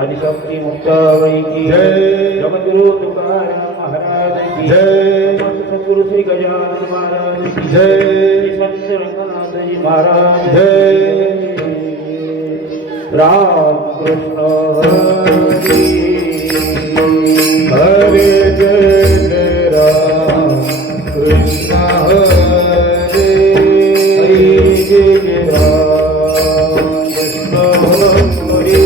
आदिशक्ती मुक्ताबाई की जय. जगद्गुरु तुकाराम महाराज की जय. सद्गुरु श्री गजानन महाराज की जय. श्री संत रंगनाथ जी महाराज जय. राम कृष्ण हरी हरे जय जय राम कृष्ण हरे जय जय राम कृष्ण हरी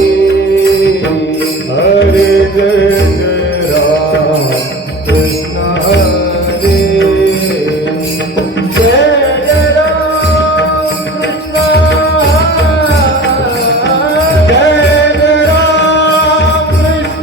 हरे जय जय राम कृष्ण हरे जय जय राम कृष्ण जय जय राम कृष्ण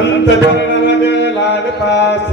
संत चरण लागतास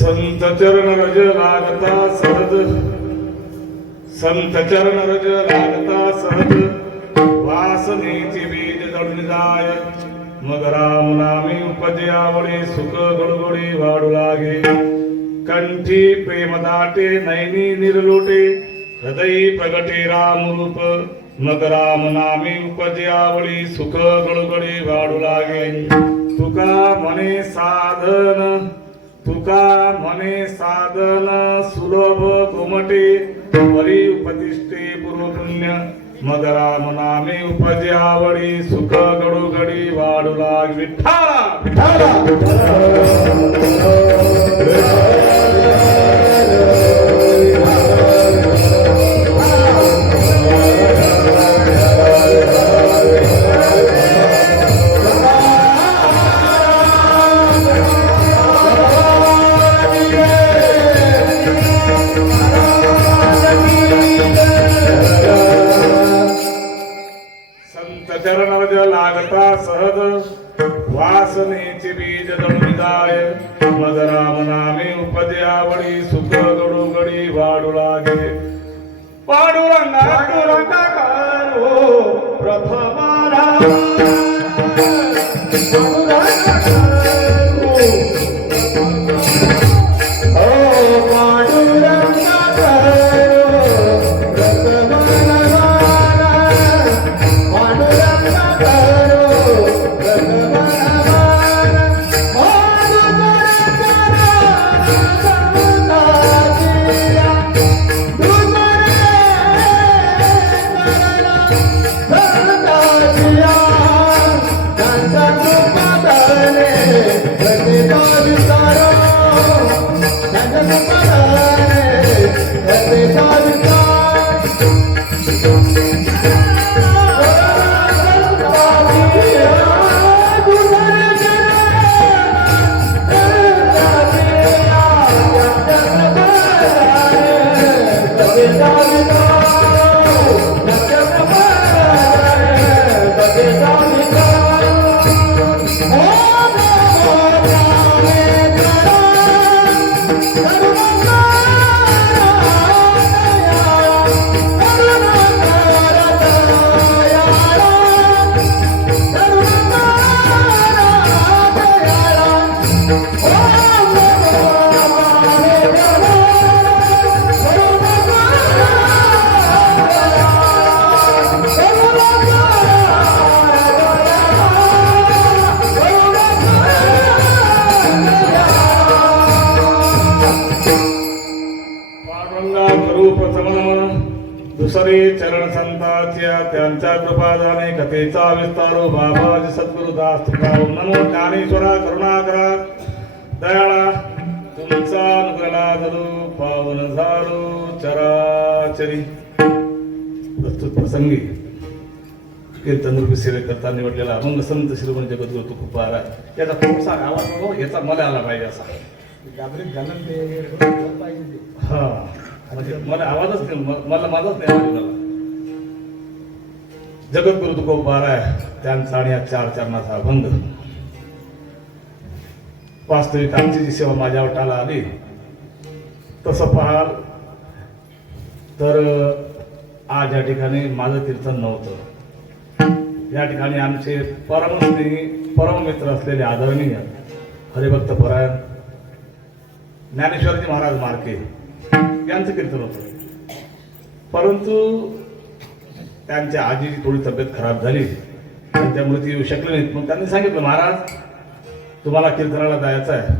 संत चरण रज लागता सहज, संत चरण रज लागता सहज, वासनेची बीज जडून जाय, मग राम नामे उपजे आवडे, सुख गडगडी वाढू लागे, कंठी प्रेम दाटे, नैनी निर्लोटे, हृदयी प्रगटे राम रूप, मग राम नामे उपजे आवडी, सुख गडगडी वाढू लागे, तुका म्हणे साधन, तुका म्हणे साधन सुलभ गोमटे, परी उपतिष्ठे पूर्व पुण्य, मग राम नामे उपजे आवडी, सुख गडोगडी वाढू लाग. विठ्ठला विठ्ठला चरण रज लागता सहज, वासनेचे बीज जडून जाय, मग राम नामे उपजे आवडी, सुख गडोगडी वाढू लागे. पांडुरंगा पांडुरंगा करो प्रथमारा, दुसरे चरण संतांच्या त्यांच्या कृपादाने कथेचा विस्तारो, बाबाजी सद्गुरुदास तुकाराम. नमो ज्ञानेश्वरा करुणाकरा दयाळा, तुमचा अनुग्रह झालो पावन झालो चराचरी. प्रस्तुत प्रसंगी कीर्तन रूपी सेवेकरता निवडलेला अभंग संत श्रीमंत जगद्गुरु तुकोबारा याचा थोडासा आवाज बघा, याचा मला आला पाहिजे असा. हा म्हणजे मला आवाजच नाही, मला माझाच नाही आवाज झाला. जगद्गुरु तुकोबारा त्यांचा आणि या चार चरणाचा अभंग. वास्तविक आमची जी सेवा माझ्या वाटाला आली तसं पाहाल तर आज या ठिकाणी माझं कीर्तन नव्हतं. या ठिकाणी आमचे परमस्नेही परममित्र असलेले आदरणीय हरिभक्त परायण ज्ञानेश्वरजी महाराज मार्के यांचं कीर्तन होतं. परंतु त्यांच्या आजीची थोडी तब्येत खराब झाली, त्यांच्यामुळे ती येऊ शकले नाहीत. मग त्यांनी सांगितलं, महाराज तुम्हाला कीर्तनाला जायचं आहे.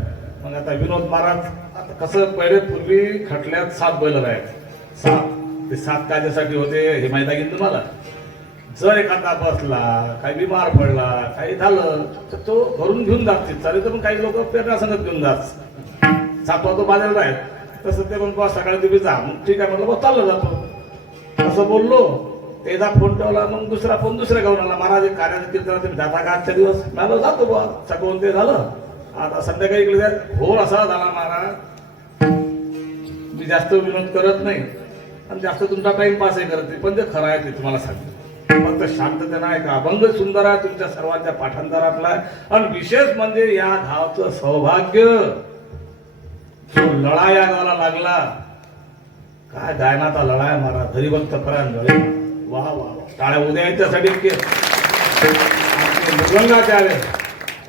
मग आता विनोद महाराज, आता कसं पहिले पूर्वी खटल्यात 7 बैल आहेत. 7 ते 7 कायद्यासाठी होते हे माहीत आहे की तुम्हाला. जर एखादा बसला, काही बिमार पडला, काही झालं तर तो घरून घेऊन जात चालेल. तर मग काही लोक पेरणा संगत घेऊन जात. 7वा तो बाजारला आहे. तसं ते म्हणतो सकाळी तुम्ही जा. मग ठीक आहे म्हटलं, बस चाललं जातो. असं बोललो, त्याचा फोन ठेवला. मग दुसरा फोन दुसऱ्या गावून आला, महाराज कार्याचं कीर्तन तुम्ही जाता का आजच्या दिवस? मला जातो बा. सकाळून ते झालं. आता संध्याकाळी इकडे घोर असा झाला महाराज, मी जास्त विनोद करत नाही आणि जास्त तुमचा टाइमपासही करत नाही, पण ते खरं आहे ते तुम्हाला सांगतो. फक्त शांततेनं ऐका. अभंग सुंदर आहे तुमच्या सर्वांच्या पाठांतरातला. आणि विशेष म्हणजे या गावचं सौभाग्य जो लढा या गावाला लागला, काय गायनाचा लढा आहे महाराज. हरिभक्त परायण झाले. वा वा वा, टाळ्या उद्या आहेत त्यासाठी मृदंगाचे आले.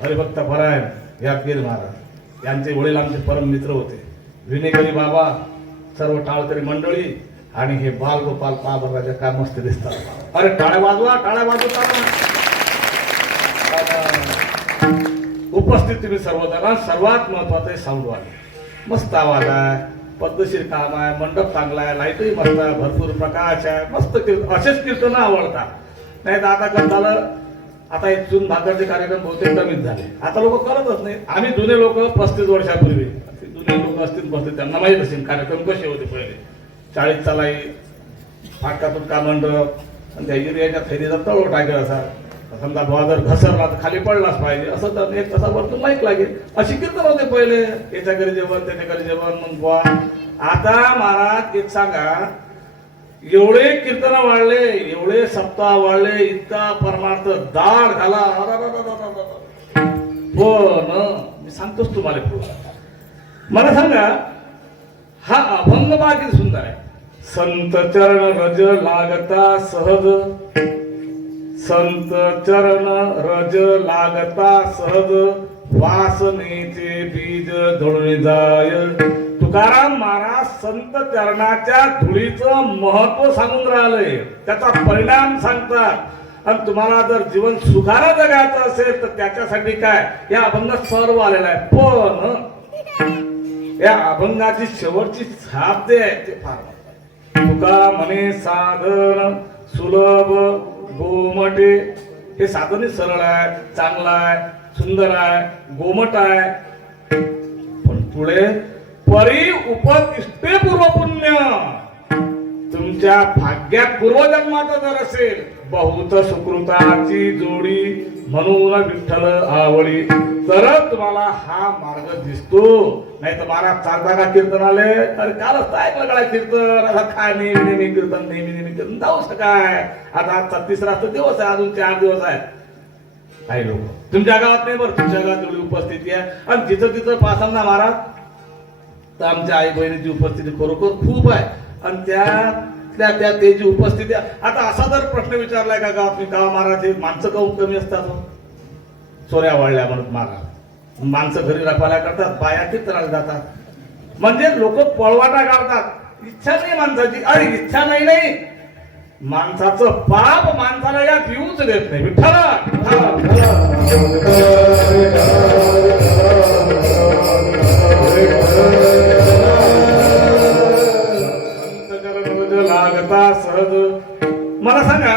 हरिभक्त परायण यादगीर महाराज यांचे वडील आमचे परम मित्र होते. विनेकरी बाबा, सर्व टाळकरी मंडळी आणि हे बालगोपाल पाबराच्या काय मस्त दिसतात. अरे टाळ्या वाजवा, टाळ्या वाजवतात. उपस्थित तुम्ही सर्वजण. सर्वात महत्वाचं आहे साऊंड वाले. मस्त आवाज आहे, पद्धतशीर काम आहे, मंडप चांगला आहे, लाईटही मस्त आहे, भरपूर प्रकाश आहे, मस्त असेच कीर्तन आवडतात. नाही तर आता कसं झालं, आता एक चून भाकरचे कार्यक्रम बहुतेक कमीच झाले. आता लोक करतच नाही. आम्ही जुने लोक 35 वर्षापूर्वी, जुने लोक असतील बसतील त्यांना माहीत असेल कार्यक्रम कसे होते पहिले. 40 चालाई, फाटकातून का मंडप आणि त्या युरियाच्या थैलीचा तळो टाकेल असा. समजा बुवा जर घसरला तर खाली पडलाच पाहिजे असं, तर एक तसा वरतून माईक लागेल. अशी कीर्तन होते पहिले. याच्या घरी जेवण, त्याच्या घरी जेवण. मग बुवा आता महाराज एक सांगा, एवढे कीर्तन वाढले, एवढे सप्ताह वाढले, इतका परमार्थ दाढ घाला. पण मी सांगतोच तुम्हाला पुढे. मला सांगा, हा अभंग बा किती सुंदर आहे. संत चरण रज लागता सहज, संत चरण रज लागता सहज, वासनेचे बीज धुळून जाय. तुकाराम महाराज संत चरणाच्या धुळीचं महत्व सांगून राहिलंय, त्याचा परिणाम सांगतात. आणि तुम्हाला जर जीवन सुखानं जगायचं असेल तर त्याच्यासाठी काय या अभंगात सर्व आलेला आहे. पण या अभंगाची शेवटची छाप जे आहे ते फार तुका म्हणे साधन सुलभ गोमटे. हे साधनही सरळ आहे, चांगलं आहे, सुंदर आहे, गोमट आहे. पण पुढे परी उपदिष्टे पूर्व पुण्य. तुमच्या भाग्यात पूर्वजन्माचं जर असेल, बहुत सुकृताची जोडी म्हणून विठ्ठल आवडी, तरच तुम्हाला हा मार्ग दिसतो. नाही तर महाराज चालता का कीर्तन आले, अरे कालच ऐकलं काय कीर्तन, आता काय नेहमी कीर्तन, नेहमी कीर्तन जाऊच काय. आता आजचा 3रा दिवस आहे, अजून 4 दिवस आहेत. काही लोक तुमच्या गावात नाही, बरं तुमच्या गावात एवढी उपस्थिती आहे. आणि जिथं तिथं पासाल ना महाराज, तर आमच्या आई बहिणीची उपस्थिती खरोखर खूप आहे. आणि त्याची उपस्थिती. आता असा जर प्रश्न विचारलाय का गावात, मी गाव महाराज हे माणसं काहून कमी असतात, चोऱ्या वाढल्या म्हणत महाराज, माणसं घरी रखवाल्या करतात, बाया कीर्तनाला जातात. म्हणजे लोक पळवाटा काढतात. इच्छा नाही माणसाची. अरे इच्छा नाही, माणसाचं पाप माणसाला यात येऊच देत नाही. विठ्ठला लागता सहज. मला सांगा,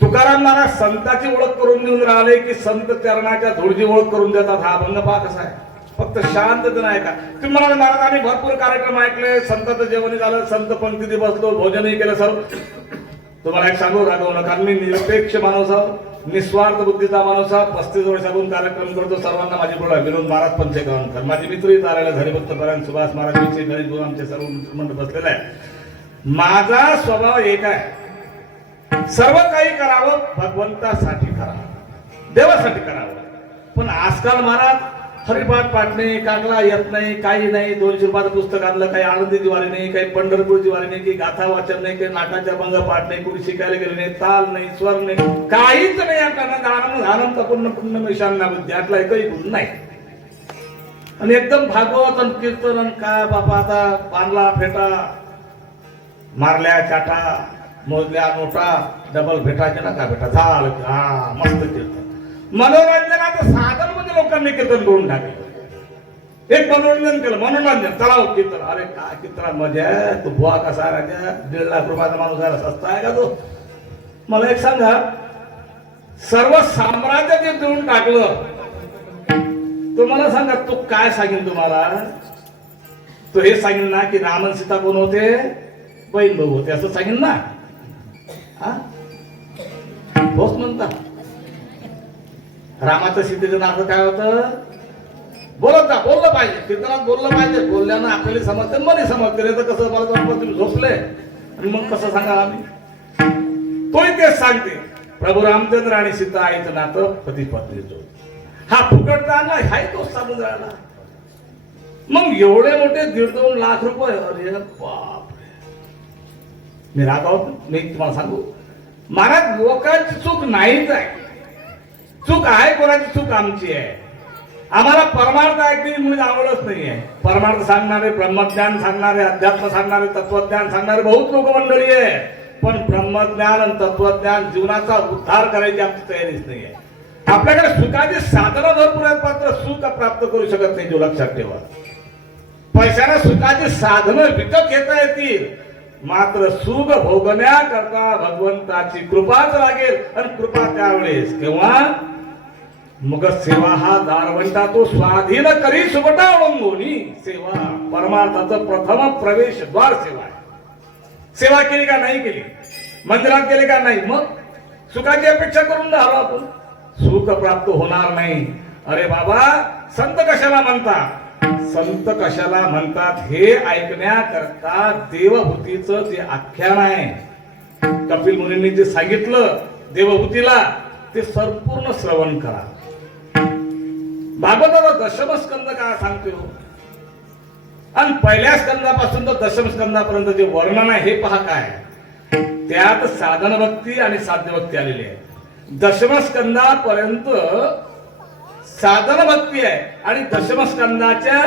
तुकाराम महाराज संताची ओळख करून देऊन राहिले की संत चरणाच्या धुळीची ओळख करून देतात. हा अभंग पहा कसा आहे, फक्त शांततेनं ऐका. तुम्ही म्हणाल महाराज आम्ही भरपूर कार्यक्रम ऐकले, संतांचं जेवणही झालं, संत पंक्तीत बसलो, भोजनही केलं सर्व. तुम्हाला एक सांगू रागवू नका, मी निरपेक्ष माणूस आहो, निस्वार्थ बुद्धीचा माणूस आहो. 35 वर्षापासून कार्यक्रम करतो. सर्वांना माझी बोला विनोद महाराज पंचेकरांकर, माझे मित्रही आलेले, हरिभक्त परायण सुभाष महाराज, गणेश गुरु, आमचे सर्व मंडळ बसलेले आहे. माझा स्वभाव एक आहे, सर्व काही करावं भगवंतासाठी करावं, देवासाठी करावं. पण आजकाल महाराज हरिपाठ पाठ नाही, काकला येत नाही, काही नाही. 200 रुपयाचं पुस्तक आणलं, काही आनंदी दिवाळी नाही, काही पंढरपूर दिवाळी नाही, काही गाथा वाचन नाही, काही नाटाच्या भंग पाठ नाही, कुणी शिकायला गेले नाही, ताल नाही, स्वर नाही, काहीच नाही. आनंद पूर्ण पूर्ण मिशांना बुद्धी काही गुण नाही. आणि एकदम भागवत आणि कीर्तन काय बापा, आता पानला फेटा, मारल्या चाटा, मोजल्या नोटा, डबल भेटायचे ना का भेटा, झालं. हा मस्त कीर्तन. मनोरंजनाचं साधन म्हणजे लोकांनी कीर्तन करून टाकलं. एक मनोरंजन केलं, मनोरंजन चला कीर्तन. अरे काय कीर्तनात मजा आहे. तो बुवा कसा राजा, 1.5 लाख रुपयाचा माणूस आहे, सस्ता आहे का तो. मला एक सांगा, सर्व साम्राज्य जे देऊन टाकलं, तुम्हाला सांगा तो काय सांगेल तुम्हाला. तो हे सांगेल ना की रामन सीता कोण होते, बहीण भाऊ होते, असं सांगेल ना. हा होच म्हणता. रामाचं सीतेचं नातं काय होतं, बोलत जा, बोललं पाहिजे, कीर्तनात बोललं पाहिजे. बोलल्यानं आपल्याला समजते, मला समजते. नाही तर कसं मला तुम्ही झोपले आणि मग कसं सांगा आम्ही. तोही तेच सांगते, प्रभू रामचंद्र आणि सीता आईचं नातं पती पत्नीचं. हा फुकट जाणला, हाय तोच सांगून राहिला. मग एवढे मोठे 1.5-2 लाख रुपये, अरे बाप, मी रागावतो. मी तुम्हाला सांगू महाराज, लोकांची चूक नाहीच आहे. चूक आहे कोणाची? चूक आमची आहे. आम्हाला परमार्थ ऐकण्याची मुळी आवडच नाही आहे. परमार्थ सांगणारे, ब्रह्मज्ञान सांगणारे, अध्यात्म सांगणारे, तत्वज्ञान सांगणारे बहुत लोक मंडळी आहे. पण ब्रह्मज्ञान आणि तत्वज्ञान, जीवनाचा उद्धार करायची आमची तयारीच नाही आहे. आपल्याकडे सुखाची साधनं भरपूर आहेत, मात्र सुख प्राप्त करू शकत नाही. जो लक्षात ठेवा, पैशाने सुखाची साधनं विकत घेता येतील, मात्र सुख भोगण्याकरता भगवंताची कृपाच लागेल. आणि कृपा त्यावेळेस केव्हा? मग सेवा हा दारवंटा तो स्वाधीन करी सुबटा अवलंबोनी. सेवा परमार्थाचं प्रथम प्रवेश द्वार सेवा आहे. सेवा केली का नाही केली, मंदिरात गेले का नाही, मग सुखाची अपेक्षा करून राहिलो आपण, सुख प्राप्त होणार नाही. अरे बाबा, संत कशाला म्हणतात? संत कशाला म्हणतात हे ऐकण्याकरता देवभूतीचं जे आख्यान आहे, कपिल मुनींनी जे सांगितलं देवभूतीला, ते संपूर्ण श्रवण करा. भागवताचा दशम स्कंद काय सांगतो, आणि पहिल्या स्कंदापासून तर दशम स्कंदापर्यंत जे वर्णन आहे हे पहा काय. त्यात साधन भक्ती आणि साध्य भक्ती आलेली आहे. दशम स्कंदापर्यंत साधन भक्ती आहे आणि दशम स्कंदाच्या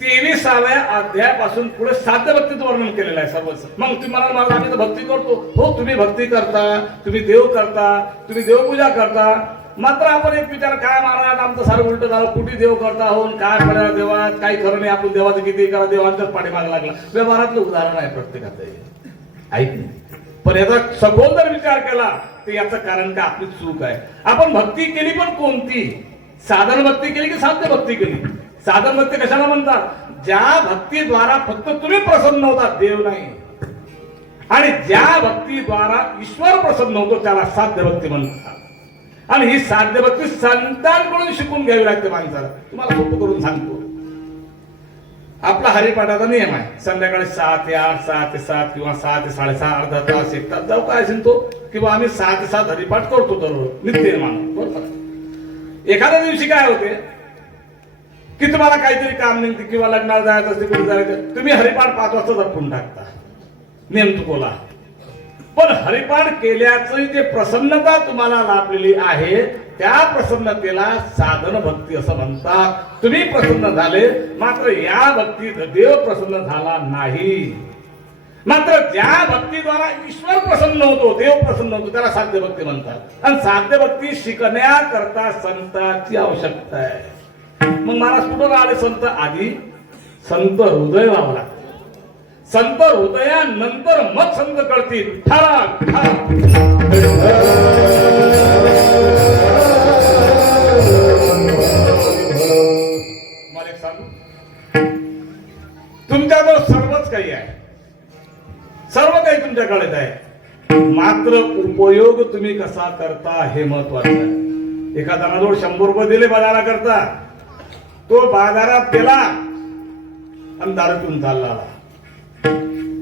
23व्या अध्यायापासून पुढे साध्य भक्तीचं वर्णन केलेलं आहे सर्वच. मग तुम्ही मला आम्ही तर भक्ती करतो. हो, तुम्ही भक्ती करता, तुम्ही देव करता, तुम्ही देवपूजा करता, मात्र आपण एक विचार, काय महाराज आमचं सारं उलट झालं, कुठे देव करता हो, काय करायला देवात, काही खरं नाही, आपण देवाचं किती करा, देवांच्याच पाठीमाग लागला. व्यवहारातलं उदाहरण आहे प्रत्येकाचं, ऐक नाही. पण याचा सखोल जर विचार केला तर याचं कारण काय? आपली चूक आहे. आपण भक्ती केली, पण कोणती? साधन भक्ती केली की साध्य भक्ती केली? साधन भक्ती कशाला म्हणतात? ज्या भक्तीद्वारा फक्त तुम्ही प्रसन्न होता, देव नाही. आणि ज्या भक्तीद्वारा ईश्वर प्रसन्न होतो त्याला साध्य भक्ती म्हणतात. आणि ही साध्य भक्ती संतांकडून शिकून घ्यावी लागते माणसाला. तुम्हाला सोपं करून सांगतो. आपला हरिपाठाचा नियम आहे, संध्याकाळी 6 ते 8, 6 ते 7 किंवा 6 ते 6:30, अर्धा तास, 1 तास जाऊ काय असेल तो, किंवा आम्ही 6 ते 7 हरिपाठ करतो दररोज नित्य मानून, बरोबर. एखाद्या दिवशी काय होते की तुम्हाला काहीतरी काम निघते किंवा लग्नाला जायचं असते, कुठे जायचं, तुम्ही हरिपाठ 5 वाजता झटकून टाकता, नेम चुकवला. पण हरिपाठ केल्याचं जे प्रसन्नता तुम्हाला लाभलेली आहे त्या प्रसन्नतेला साधन भक्ती असं म्हणतात. तुम्ही प्रसन्न झाले, मात्र या भक्तीत देव प्रसन्न झाला नाही. मात्र ज्या भक्तीद्वारा ईश्वर प्रसन्न होतो, देव प्रसन्न होतो, त्याला साध्य भक्ती म्हणतात. आणि साध्य भक्ती शिकण्याकरता संतांची आवश्यकता आहे. मग महाराज कुठं राहिले संत? आधी संत हृदय व्हावं लागतं. संत हृदयानंतर मग संत कळतील. ठरा मला एक सांगू, तुमच्याजवळ सर्वच काही आहे, सर्व काही तुमच्याकडे आहे, मात्र उपयोग तुम्ही कसा करता हे महत्वाचं आहे. एका जणाजवळ 100 रुपये दिले बाजारा करता, तो बाजारात गेला आणि दारू पिऊन चालला आला.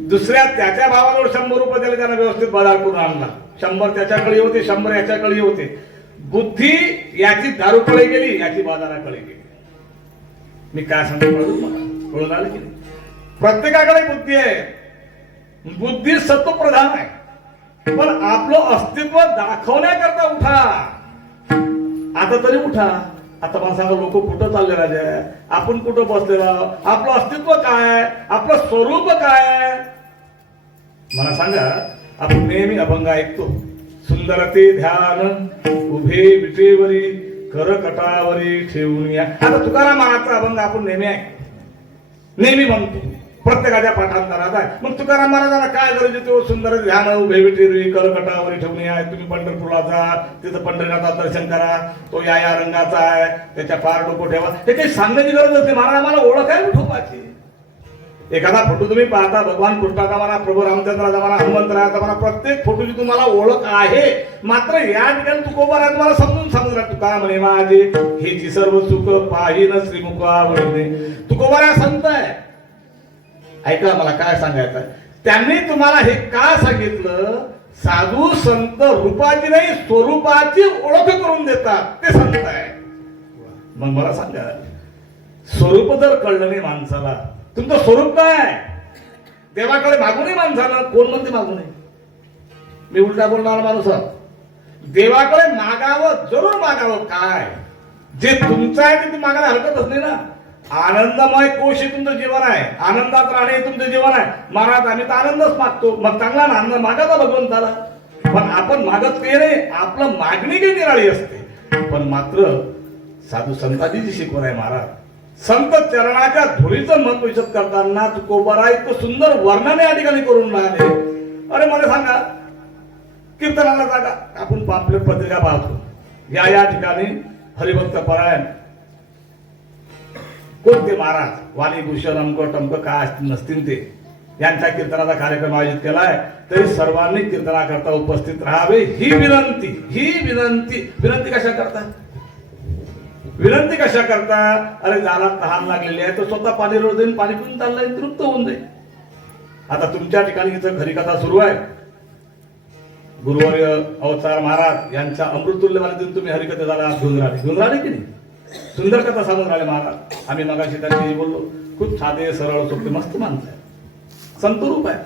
दुसऱ्या त्याच्या भावाजवळ 100 रुपये दिले, त्यानं व्यवस्थित बाजार करून आणला. 100 त्याच्याकडे होते, 100 याच्याकडे होते. बुद्धी याची दारूकडे गेली, याची बाजाराकडे गेली. मी काय सांगतो कळून आलं की नाही? प्रत्येकाकडे बुद्धी आहे, बुद्धी सत्वप्रधान आहे, पण आपलं अस्तित्व दाखवण्याकरता उठा. आता तरी उठा. आता मला सांगा, लोक कुठं चालले राजा? आपण कुठं बसलेलो? आपलं अस्तित्व काय? आपलं स्वरूप काय? मला सांगा, आपण नेहमी अभंग ऐकतो, सुंदर ते ध्यान उभे विटेवरी कर कटावरी ठेवून या. आता तुकाराम महाराजचा अभंग आपण नेहमी ऐकतो, नेहमी म्हणतो, प्रत्येकाच्या पाठांतरात आहे. मग तुकाराम महाराजांना काय गरज येतो? सुंदर ध्यान उभे विटेवरी कर कटावरी ठेवून या. तुम्ही पंढरपूरला जा, तिथं पंढरीनाथाचं दर्शन करा, तो या रंगाचा आहे, त्याच्या पार डोकं ठेवा. हे काही सांगण्याची गरज नसते. महाराज आम्हाला ओळख आहे विठोबाची. एखादा फोटो तुम्ही पाहता, भगवान कृष्णाचा म्हणा, प्रभू रामचंद्राचा म्हणा, हनुमंतरायाचा म्हणा, प्रत्येक फोटोची तुम्हाला ओळख आहे. मात्र या ठिकाणी तुकोबारा तुम्हाला समजून सांगणार, तुका म्हणे माझे हेची सर्व सुख पाहिन श्रीमुखा म्हणे. तुकोबारा संत आहे. ऐका, मला काय सांगायचं आहे, त्यांनी तुम्हाला हे का सांगितलं? साधू संत रूपाची नाही, स्वरूपाची ओळख करून देतात, ते संत आहे. मग मला सांगा, स्वरूप जर कळलं नाही माणसाला, तुमचं स्वरूप काय, देवाकडे मागू नये माणसाला. कोण म्हणते मागू नये? मी उलटा बोलणार माणूस आहे. देवाकडे मागावं, जरूर मागावं. काय जे तुमचं आहे ते तुम्ही मागायला हरकतच नाही ना. आनंदमय कोश हे तुमचं जीवन आहे, आनंदात राहणे हे तुमचं जीवन आहे. महाराज आम्ही तर आनंदच मागतो, मग चांगला आनंद मागायचा भगवंताला. पण आपण मागत काही नाही, आपलं मागणी काही निराळी असते. पण मात्र साधू संतांची शिकवण आहे महाराज. संत चरणाच्या धुळीचं महत्व विशद करताना तुकोबारा इतकं सुंदर वर्णन या ठिकाणी करून राहिले. अरे मला सांगा, कीर्तनाला जागा आपण पापलेट पत्रिका पाहतो, या ठिकाणी हरिभक्त परायण कोणते महाराज, वाणीभूषण अमक टमक काय असतील नसतील ते, यांच्या कीर्तनाचा कार्यक्रम आयोजित केलाय. तरी सर्वांनी कीर्तनाकरता उपस्थित राहावे ही विनंती. विनंती कशा करता? विनंती कशा करता? अरे ज्याला तहान लागलेली आहे तो स्वतः पाणी रोज देईन, पाणी पिऊन चाललाय, तृप्त होऊन जाईल. आता तुमच्या ठिकाणी इथं घरी कथा सुरू आहे. गुरुवर्य अवतार महाराज यांच्या अमृतुल्यवाणीतून तुम्ही हरिकथा झाला घेऊन राहिले की नाही? सुंदर कथा सांगून राहिले महाराज. आम्ही मगाशी त्यांची बोललो, खूप साधे सरळ सोपे मस्त माणसं आहे, संतरूप आहे.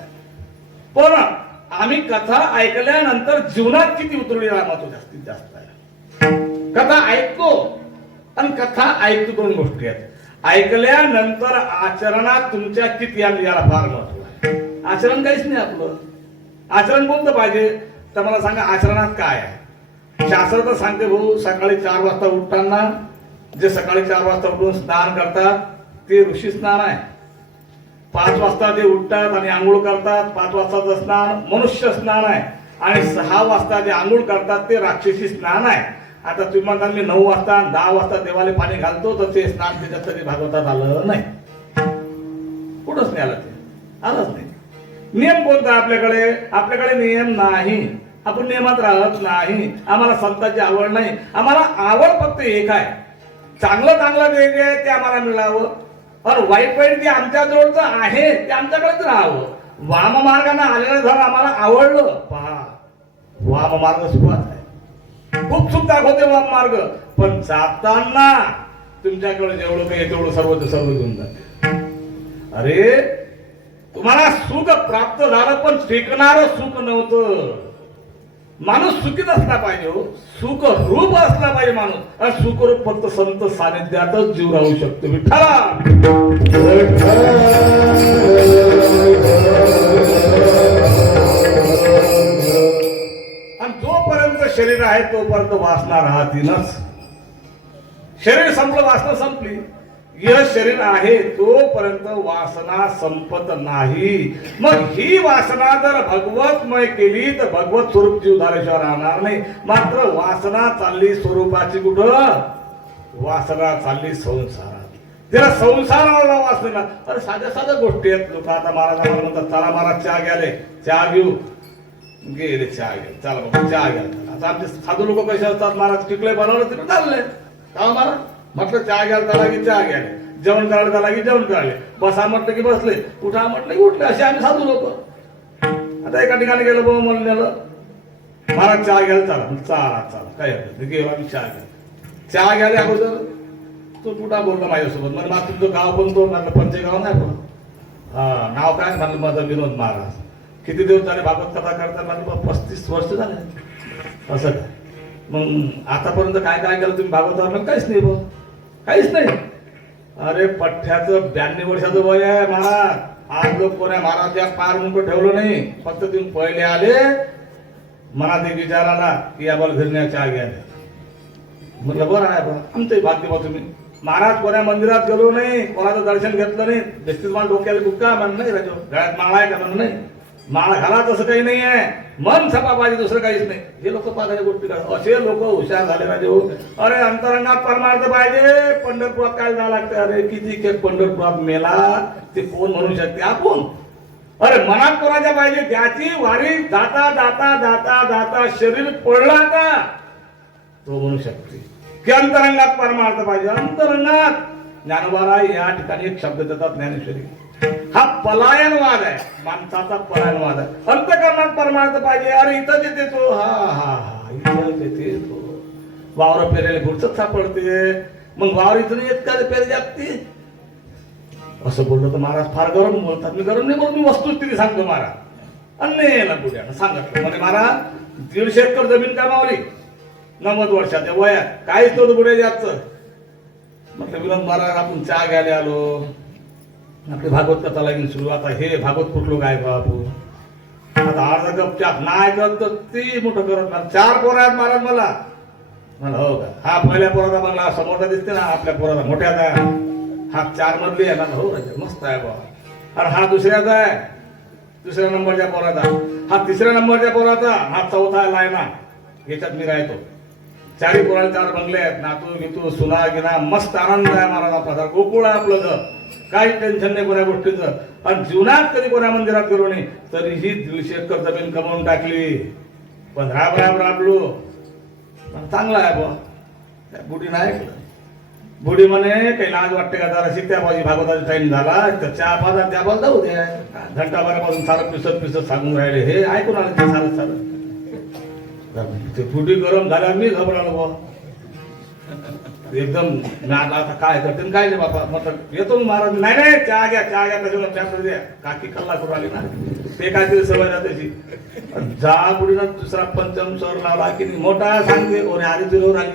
पण आम्ही कथा ऐकल्यानंतर जीवनात किती उतरली राहतो जास्तीत जास्त आहे. कथा ऐकतो आणि कथा ऐकतो दोन गोष्टी आहेत. ऐकल्यानंतर आचरणात तुमच्या किती याला फार महत्व आहे. आचरण काहीच नाही आपलं. आचरण कोणतं पाहिजे तर मला सांगा, आचरणात काय आहे? शास्त्र तर सांगते भाऊ, सकाळी 4 वाजता उठताना जे सकाळी 4 वाजता उठून स्नान करतात ते ऋषी स्नान आहे. 5 वाजता जे उठतात आणि आंघोळ करतात, 5 वाजताचं स्नान मनुष्य स्नान आहे. आणि 6 वाजता जे आंघोळ करतात ते राक्षसी स्नान आहे. आता तुम्ही म्हणता मी 9 वाजता 10 वाजता देवाला पाणी घालतो, तर ते स्नान त्याच्यात तरी भागवतात आलं नाही, कुठंच नाही आलं, ते आलंच नाही. नियम कोणता आपल्याकडे? आपल्याकडे नियम नाही, आपण नियमात राहत नाही. आम्हाला संतांची आवड नाही. आम्हाला आवड फक्त एक आहे, चांगलं जे आहे ते आम्हाला मिळावं, आणि वाईट जे आमच्या जवळचं आहे ते आमच्याकडेच राहावं. वाम मार्गाने आलेलं झालं आम्हाला आवडलं. पहा, वाम मार्ग सुखात आहे, खूप सुख दाखवते वाम मार्ग. पण जाताना तुमच्याकडे जेवढं काही तेवढं सर्व घेऊन जाते. अरे तुम्हाला सुख प्राप्त झालं, पण टिकणारं सुख नव्हतं. माणूस सुखीच असला पाहिजे, सुख रूप असला पाहिजे माणूस. आणि सुखरूप फक्त संत सानिध्यातच जीव राहू शकतो. विठ्ठला आणि जोपर्यंत शरीर आहे तोपर्यंत वासना राहतीलच. शरीर संपलं, वासना संपली. यह शरीर आहे तोपर्यंत वासना संपत नाही. मग ही वासना जर भगवतमय केली तर भगवत स्वरूप जीव झाल्याशिवाय राहणार नाही. मात्र वासना चालली स्वरूपाची कुठं? वासना चालली संसारात. तिला संसाराला वासना. अरे साध्या गोष्टी आहेत. लोक आता महाराजांना म्हणतात चला महाराज चहा घ्याले, चहा घेऊ, गेले चहा घ्या, चला बाबा चहा घ्या. आता आमचे साधू लोक कसे असतात, महाराज टिकले बनवलं तिकडे चालले का महाराज, म्हटलं चहा घ्यायला त्याला की चहा घ्यायला, जेवण करायला त्याला की जेवण करायला, बसा म्हटलं की बसले, उठा म्हटलं की उठले. असे आम्ही साधू लोक. आता एका ठिकाणी गेलो बाबा म्हणलेलं महाराज चहा घ्यायला चला, चला काय गेलो आम्ही चहा घ्या. चहा घ्यायला अगोदर तो कुठा बोलला माझ्यासोबत, म्हणजे मग तुमचं गाव कोणतं? म्हटलं पंचगाव नाही पण. हा नाव काय? म्हटलं माझं विनोद महाराज. किती दिवस झाले भागवत कथा करता? म्हटलं 35 वर्ष झाले. असं काय? मग आतापर्यंत काय केलं तुम्ही भागवतावर? काहीच नाही बघ, काहीच नाही. अरे पठ्ठ्याचं 92 वर्षाचं वय आहे महाराज. आज लोक कोण्या महाराज या पार मुंक ठेवलं नाही. फक्त तुम्ही पहिले आले मनात एक विचार आला की आम्हाला घरी चहा घ्यायला. म्हटलं बरं आहे बरं, आमचंही भाग्य बा. तुम्ही महाराज कोण्या मंदिरात गेलो नाही, कोणाचं दर्शन घेतलं नाही. बेस्तीत मला डोक्याला गुक्का म्हणून नाही, राजो गळ्यात माळा आहे का म्हणून नाही. माळ घाला तसं काही नाही आहे, मन छपा पाहिजे, दुसरं काहीच नाही. हे लोक पाहिजे गोष्टी करतात. असे लोक हुशार झाले राजे. अरे अंतरंगात परमार्थ पाहिजे. पंढरपुरात काय जावं लागतं? अरे किती पंढरपुरात मेला ते कोण म्हणू शकते? आपण. अरे मनात कोणाच्या पाहिजे? त्याची वारी जाता जाता जाता जाता शरीर पडला आता तो म्हणू शकते की अंतरंगात परमार्थ पाहिजे. अंतरंगात ज्ञानोबा या ठिकाणी एक शब्द देतात ज्ञानेश्वरी. हा पलायनवाद आहे, माणसाचा पलायनवाद आहे. अंतकरणात परमार्थ पाहिजे. अरे इथं जे देतो, हा इथं देते तो वावर पेरेले पुढचं सापडते. मग वावर इथं येत का पेर जागती? असं बोललं तर महाराज फार गरम बोलतात. मी गरम नाही बोलत, मी वस्तुस्थिती सांगतो महाराज. अन्य ना बुड्यानं सांगितलं म्हणे महाराज 150 एकर जमीन कमावली 90 वर्षाच्या वयात, काहीच नव्हतं बुड्या जातचं. म्हटलं विनोद महाराज आपण चहा घ्यायला आलो, आपली भागवत कथा लागेल सुरू. आता हे भागवत कुठलो काय बापू, आता अर्धा कप चहा नाही करत तर ती मोठं करत नाही. 4 पोरं आहेत महाराज मला. म्हणलं हो का? हा पहिल्या पोराचा बंगला समोरचा दिसते ना, आपल्या पोराचा मोठ्याचा आहे. हा 4 मजली आहे ना. हो मस्त आहे बाबा. आणि हा दुसऱ्याचा आहे, 2ऱ्या नंबरच्या पोराचा. हा 3ऱ्या नंबरच्या पोराचा. हा 4था आहे लायना. याच्यात मी राहतो. 4 पोराला 4 बंगले आहेत, नातू गितू सुना गिना, मस्त आनंद आहे महाराज. आपला गोकुळ आहे आपलं घर, काही टेन्शन नाही कोणा गोष्टीचं. आणि जीवनात कधी कोणा मंदिरात गेलो नाही, तरीही 150 एकर जमीन कमावून टाकली. पण राबलो. चांगला आहे बुवा. बुडी नाही ऐकलं. बुडी म्हणे काही लाज वाटते का जरा शिकत्या पाहिजे, भागवताचा टाइम झाला तर चहा पाजा त्या बाजू जाऊ द्या. घंटाभरापासून सारं पिसत सांगून राहिले, हे ऐकून आलं ते सारं. ते बुडी गरम झाल्या, मी घबरालो बुवा एकदम. आता काय करते काय नाही बापा. म्हटलं येतो महाराज. नाही चहा घ्या त्याच्यावर चहा करू द्या. काकी कल्ला करून आली ना, ते काय तरी सवय ना त्याची. जा बुडीला 2रा पंचम स्वर लावला की मोठा सांगते ओरे आली तुझ्यावर आली.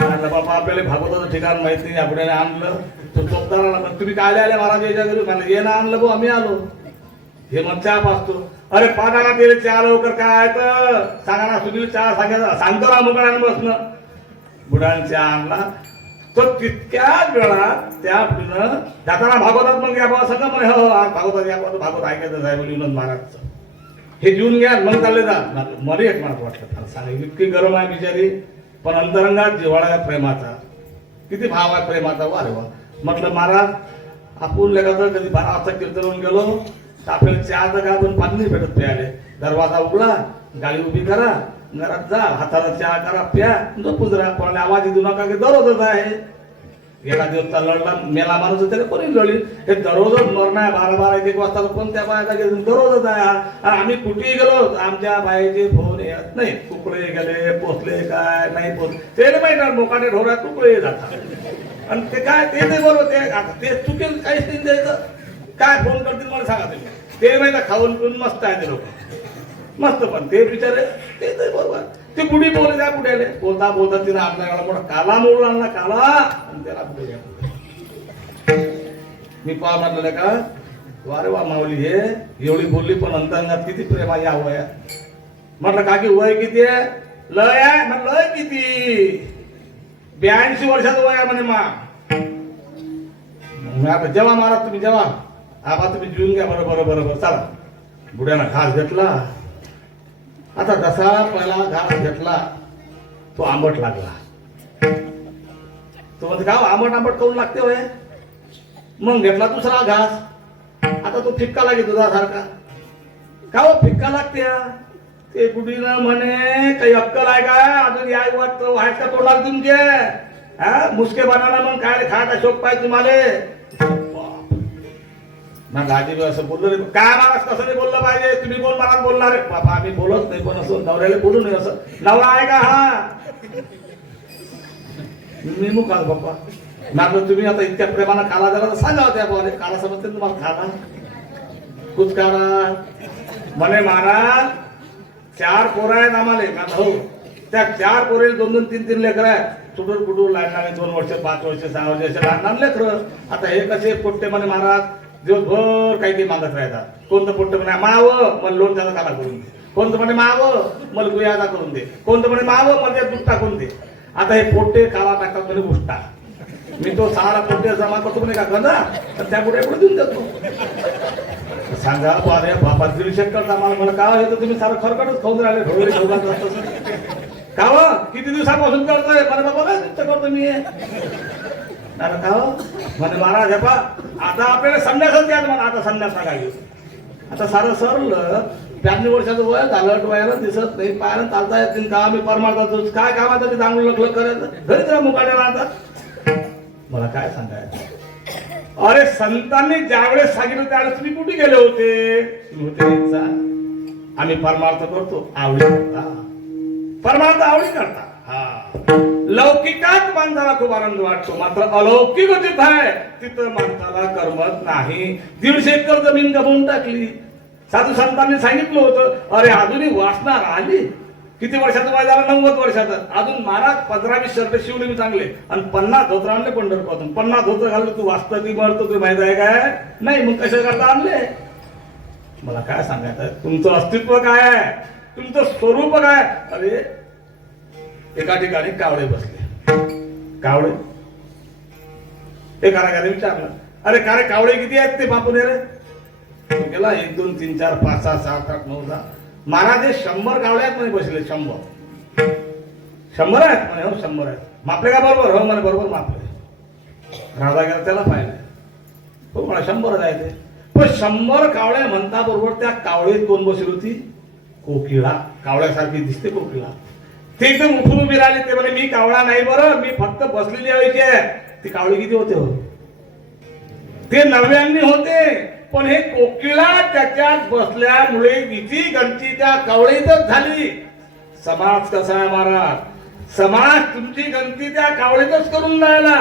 म्हटलं बाबा आपल्याला भागवताचं ठिकाण माहित नाही, आपल्याला आणलं तो चोपदाराला. पण तुम्ही काय आले महाराज याच्या घरी? मला ये ना आणलं भाऊ, आम्ही आलो. हे मग चहा पाचतो. अरे पाण्याला ते चहा लवकर काय तर सांगा ना, सुनील चहा सांगतो ना मुकळ्यानं बसणं. बुडाने चहा आणला तो तितक्याच वेळात त्या बुडीनं जाताना भागवतात मग या बाबा सगळं म्हणे हो भागवतात या बाबा भागवत ऐकायचं आहे बोल विनोद महाराजचं. हे घेऊन घ्या मग चालले जा. मला एक मला वाटलं सांगा इतकी गरम आहे बिचारी, पण अंतरंगात जिव्हाळा आहे प्रेमाचा. किती भाव आहे प्रेमाचा. वा रे वा. म्हटलं महाराज आपण लेखाचं कधी 12 वाजता कीर्तन गेलो तर आपल्याला चहाचं काय पण पाणी नाही भेटत प्यायला. दरवाजा उघडा, गाडी उभी करा, घरात जा, हाताला चहा करा, प्या, झोपून राहा. कोणाला आवाज देऊ नका की दररोजच आहे. एका दिवसचा लढला मेला माणूस त्याला कोणी लढली. हे दररोजच मरण आहे. 12 1 वाजता कोणत्या बायाचा दररोजच आहे. आम्ही कुठेही गेलो आमच्या बायाचे फोन येत नाही. कुकडे गेले पोचले काय नाही पोचले ते माहिती आहे. मोकाटे ढोरात कुकडे जातात आणि ते काय ते नाही बरोबर. ते आता ते चुकेल काहीच नाही द्यायचं. काय फोन करतील मला सांगा तुम्ही. ते माहिती खाऊन पिऊन मस्त आहे ते लोक मस्त. पण ते बिचारे ते बरोबर. ते बुडी बोलले त्या बुड्याले बोलता तिने आपल्याला मोठा काला मोडून आणला काला आणि त्याला बुड्या. मी पहा म्हटलं का वारे वा माऊली हे एवढी बोलली पण अंतरंगात किती प्रेम आहे. वया म्हटलं काकी वय किती आहे? लय आहे. म्हटलं लय किती? 82 वर्षाचं वय आहे म्हणे. मग आता जेव्हा महाराज तुम्ही जेव्हा आबा तुम्ही जेवून घ्या. बरोबर चला. बुड्यानं घास घेतला. आता जसा पहिला घास घेतला तो आंबट लागला. तो म्हणजे गाव आंबट करून लागते होय. मग घेतला 2रा घास. आता तो फिक्का लागे दुधासारखा. का हो फिक्का लागते? ते बुडीनं म्हणे काही अक्कल आहे का अजून या वाटतं व्हायच का तोंडाला तुमचे? हा मुसके बनाना मग काय खायचा शोक पाहिजे तुम्हाला? मग आजी असं बोललो नाही. काय महाराज कसं नाही बोललं पाहिजे? तुम्ही कोण महाराज बोलणार? बाबा आम्ही बोलत नाही. पण असं नवऱ्याला बोलू नये. असं नवरा आहे का हा? मी मुखाल बाप्पा. मागलं तुम्ही आता इतक्या प्रेमानं काला झाला तर सांगा त्या बोले काला समजते तुम्हाला खाना कुछ काढा म्हणे महाराज. 4 पोरं आहेत आम्हाला. हो त्या 4 पोरेला 2 3 लेकर आहेत. तुटूर कुटूर लागणारे 2 वर्ष 5 वर्ष 6 वर्ष लागणार लेकर. आता हे कसे पोट्टे म्हणे महाराज दिवसभर काही मागत राहतात. कोणतं पोट्ट म्हणे माव मला लोणच्याचा काला करून दे. कोणतं म्हणे माव मला गुयाचा करून दे. कोणतं म्हणे माव मला दूध टाकून दे. आता हे पोट्टे काला टाकतात म्हणे उष्टा. मी तो सारा पोट्टे जमा करतो म्हणे का ना तर त्या पुढे देऊन देतो. सांगा अरे बाबा 150 एकर मला का हे तर तुम्ही सारं खरकटच खाऊन राहिले. ढोळे ठेवला का हो किती दिवसापासून करतोय? मला बाबा करतो मी. अरे का हो म्हणे महाराज हे पा आता आपल्याला संन्यासच द्या. मला आता संन्यास नका घेऊ. आता सारं सरलं 92 वर्षाचं वय झालं. वयाला दिसत नाही. पायाला चालता येत नाही. का मी परमार्थाचं काय कामाचं ते चांगलं लग्न करायचं घरीच राहा मुकाट्याला. आता मला काय सांगायचं? अरे संतांनी ज्यावेळेस सांगितलं त्यावेळेस तुम्ही कुठे गेले होते? आम्ही परमार्थ करतो आवडी करता. परमार्थ आवडी करता. हा लौकिकात माणसाला खूप आनंद वाटतो, मात्र अलौकिक जिथं आहे तिथं माणसाला करमत नाही. 150 एकर जमीन गमावून टाकली. साधू संतांनी सांगितलं होतं, अरे अजूनही वासना राहिली. किती वर्षाचं वय झालं? 90 वर्षाचं. अजून महाराज 15-20 शर्ट शिवले मी चांगले आणि 50 धोतर आणले पंढरपूरातून. 50 धोतर घालून तू वाचतं की मरतो तुला माहित आहे काय? नाही. मग कशा करता आणले? मला काय सांगायचं, तुमचं अस्तित्व काय आहे, तुमचं स्वरूप काय? अरे एका ठिकाणी कावळे बसले. कावळे एका घरी विचारलं, अरे का रे कावळे किती आहेत ते बापून रे? गेला 1 2 3 4 5 6 7 8 9 10. महाराज हे 100 कावळे आहेत म्हणे बसले. 100 आहेत म्हणे. हो 100 आहेत. मापले का बरोबर? हो म्हणे बरोबर मापले. राजा गेला त्याला पाहिलं. हो मला 100 आहे ते. पण 100 कावळे म्हणता बरोबर त्या कावळेत कोण बसली होती? कोकिळा. कावळ्यासारखी दिसते कोकिळा. ते एकदम उठून उभी राहिली. ते म्हणे मी कावळा नाही बरं, मी फक्त बसलेली यायची आहे. ती कावळे किती होते हो? ते 99 होते. पण हे कोकिळा त्याच्यात बसल्यामुळे किती गंती त्या कावळीतच झाली. समाज कसा आहे महाराज? समाज तुमची गंती त्या कावळीतच करून राहिला.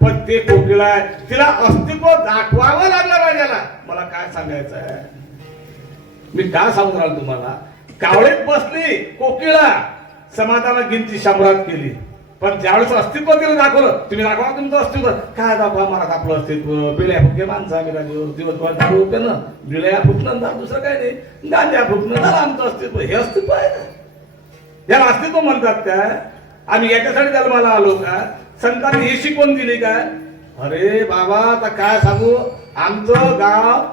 पण ते कोकिळा आहे, तिला अस्तित्व दाखवावं लागलं राजाला. मला काय सांगायचं आहे, मी काय सांगून राहिलो तुम्हाला? कावळीत बसली कोकिळा, समाजाला गिनती 100 केली. पण ज्यावेळेस अस्तित्व तिला दाखवलं, तुम्ही दाखवा तुमचं अस्तित्व. काय दाखवा महाराज आपलं अस्तित्व? बिळ्या फुटके माणसं आम्ही राजू, दिवसभर दारू पेनं, बिळ्या फुटणं, दुसरं काय नाही, गांजा फुटणं, झालं आमचं अस्तित्व. हे अस्तित्व आहे ना? याला अस्तित्व म्हणतात काय? आम्ही याच्यासाठी जन्माला आलो का? संतांनी ही शिकवण दिली काय? अरे बाबा आता काय सांगू, आमचं गाव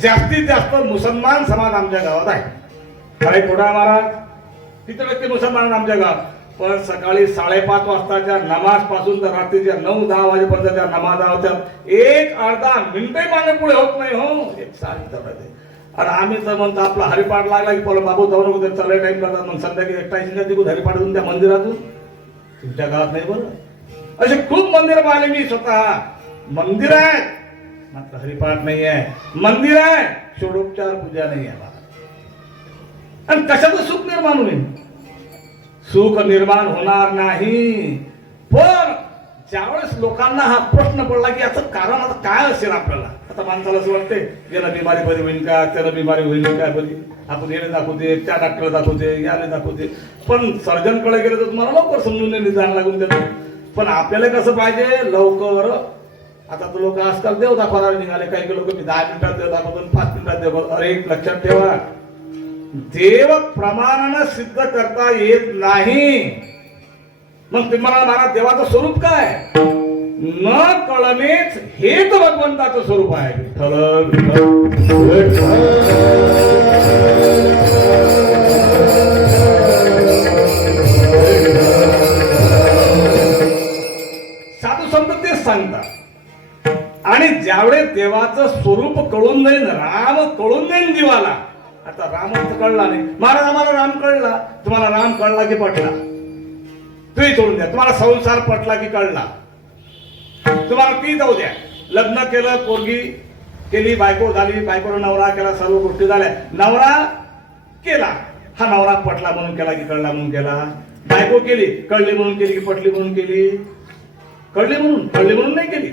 जास्तीत जास्त मुसलमान समाज आमच्या गावात आहे. काय कोणा महाराज? किती व्यक्ती मुसलमान आमच्या गावात? पण सकाळी 5:30 वाजताच्या नमाज पासून तर रात्रीच्या 9-10 वाजेपर्यंतच्या नमाज होत्या. एक अर्धा मिनिटही मागे पुढे होत नाही. हो एक साथ. अरे आम्ही तर म्हणतो आपला हरिपाठ लागला की परत बाबू जाऊ नको, चालय टाइम करतात. मग संध्याकाळी एकटा तिकून हरिपाठ होऊन त्या मंदिरातून. तुमच्या गावात नाही बरं? असे खूप मंदिर पाहिले मी स्वतः. मंदिर आहे मात्र हरिपाठ नाही आहे. मंदिर आहे षोडोपचार पूजा नाही आहे. आणि कशाचं सुख निर्माण होईल? सुख निर्माण होणार नाही. पण ज्यावेळेस लोकांना हा प्रश्न पडला की याचं कारण आता काय असेल आपल्याला, आता माणसाला असं वाटते याला बिमारी बरी होईल का, त्याला बिमारी होईल काय बरी, आपण याला दाखवते, त्या डॉक्टरला दाखवते, याला दाखवते. पण सर्जनकडे गेले तर तुम्हाला लवकर समजून निदान लागून देतो. पण आपल्याला कसं पाहिजे? लवकर. आता तर लोक आजकाल देव दाखवायला निघाले. काही लोक मी 10 मिनिटात देव दाखवतो, 5 मिनिटात देव. अरे लक्षात ठेवा, देव प्रमाणानं सिद्ध करता येत नाही. मग तुम्हाला महाराज देवाचं स्वरूप काय? न कळणेच हे तर भगवंताचं स्वरूप आहे. साधू संत तेच सांगतात. आणि ज्यावेळेस देवाचं स्वरूप कळून जाईल, राम कळून जाईल जीवाला. आता रामच कळला नाही. महाराज आम्हाला राम कळला. तुम्हाला राम कळला की पटला? तुम्ही सोडून द्या. तुम्हाला संसार पटला की कळला? तुम्हाला ती जाऊ द्या. लग्न केलं, पोरगी केली, बायको झाली, बायकोला नवरा केला, सर्व गोष्टी झाल्या. नवरा केला, हा नवरा पटला म्हणून केला की कळला म्हणून केला? बायको केली, कळली म्हणून केली की पटली म्हणून केली? कळली म्हणून नाही केली.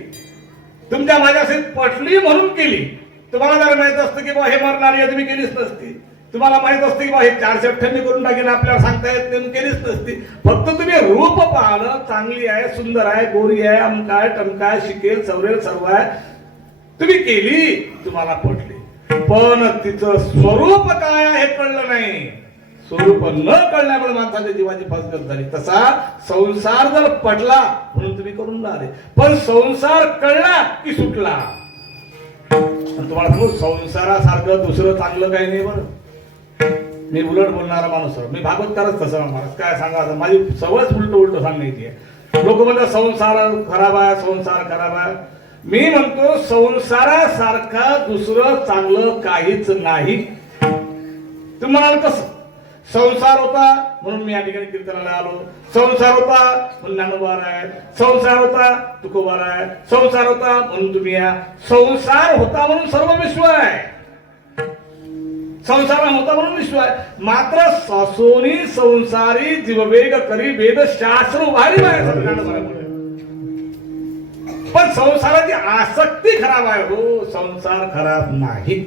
तुमच्या माझ्याशी पटली म्हणून केली. तुम्हाला जर माहित असतं की बा हे मरणारी आहे, तुम्ही केलीच नसती. तुम्हाला माहित असतं की बा हे 498 करून टाकेल, आपल्याला सांगता येत नाही, केलीच नसती. फक्त तुम्ही रूप पाहिलं, चांगली आहे, सुंदर आहे, गोरी आहे, अमकाय टमकाय, शिकेल सवरेल सर्व आहे, तुम्ही केली, तुम्हाला पटली. पण तिचं स्वरूप काय आहे हे कळलं नाही. स्वरूप न कळल्यामुळे माणसाच्या जीवाची फसगत झाली. तसा संसार जर पटला म्हणून तुम्ही करून आले, पण संसार कळला की सुटला. तुम्हाला सांगू, संसारासारखं दुसरं चांगलं काही नाही बरं. मी उलट बोलणारा माणूस, मी भागवतकारच तसं महाराज. काय सांगा, माझी सवयच उलट सांगायची आहे. लोक म्हणतात संसार खराब आहे, संसार खराब आहे. मी म्हणतो संसारासारखा दुसरं चांगलं काहीच नाही. तुम्ही म्हणाल कसं? संसार होता म्हणून मी या ठिकाणी कीर्तनाला आलो. संसार होता म्हणून ज्ञानोबार आहे. संसार होता तुकोबार आहे. संसार होता म्हणून तुम्ही या. संसार होता म्हणून सर्व विश्व आहे. संसार होता म्हणून विश्व आहे. मात्र ससोनी संसारी जीववेग करी वेद शास्त्र उभारी पण संसाराची आसक्ती खराब आहे. हो, संसार खराब नाही,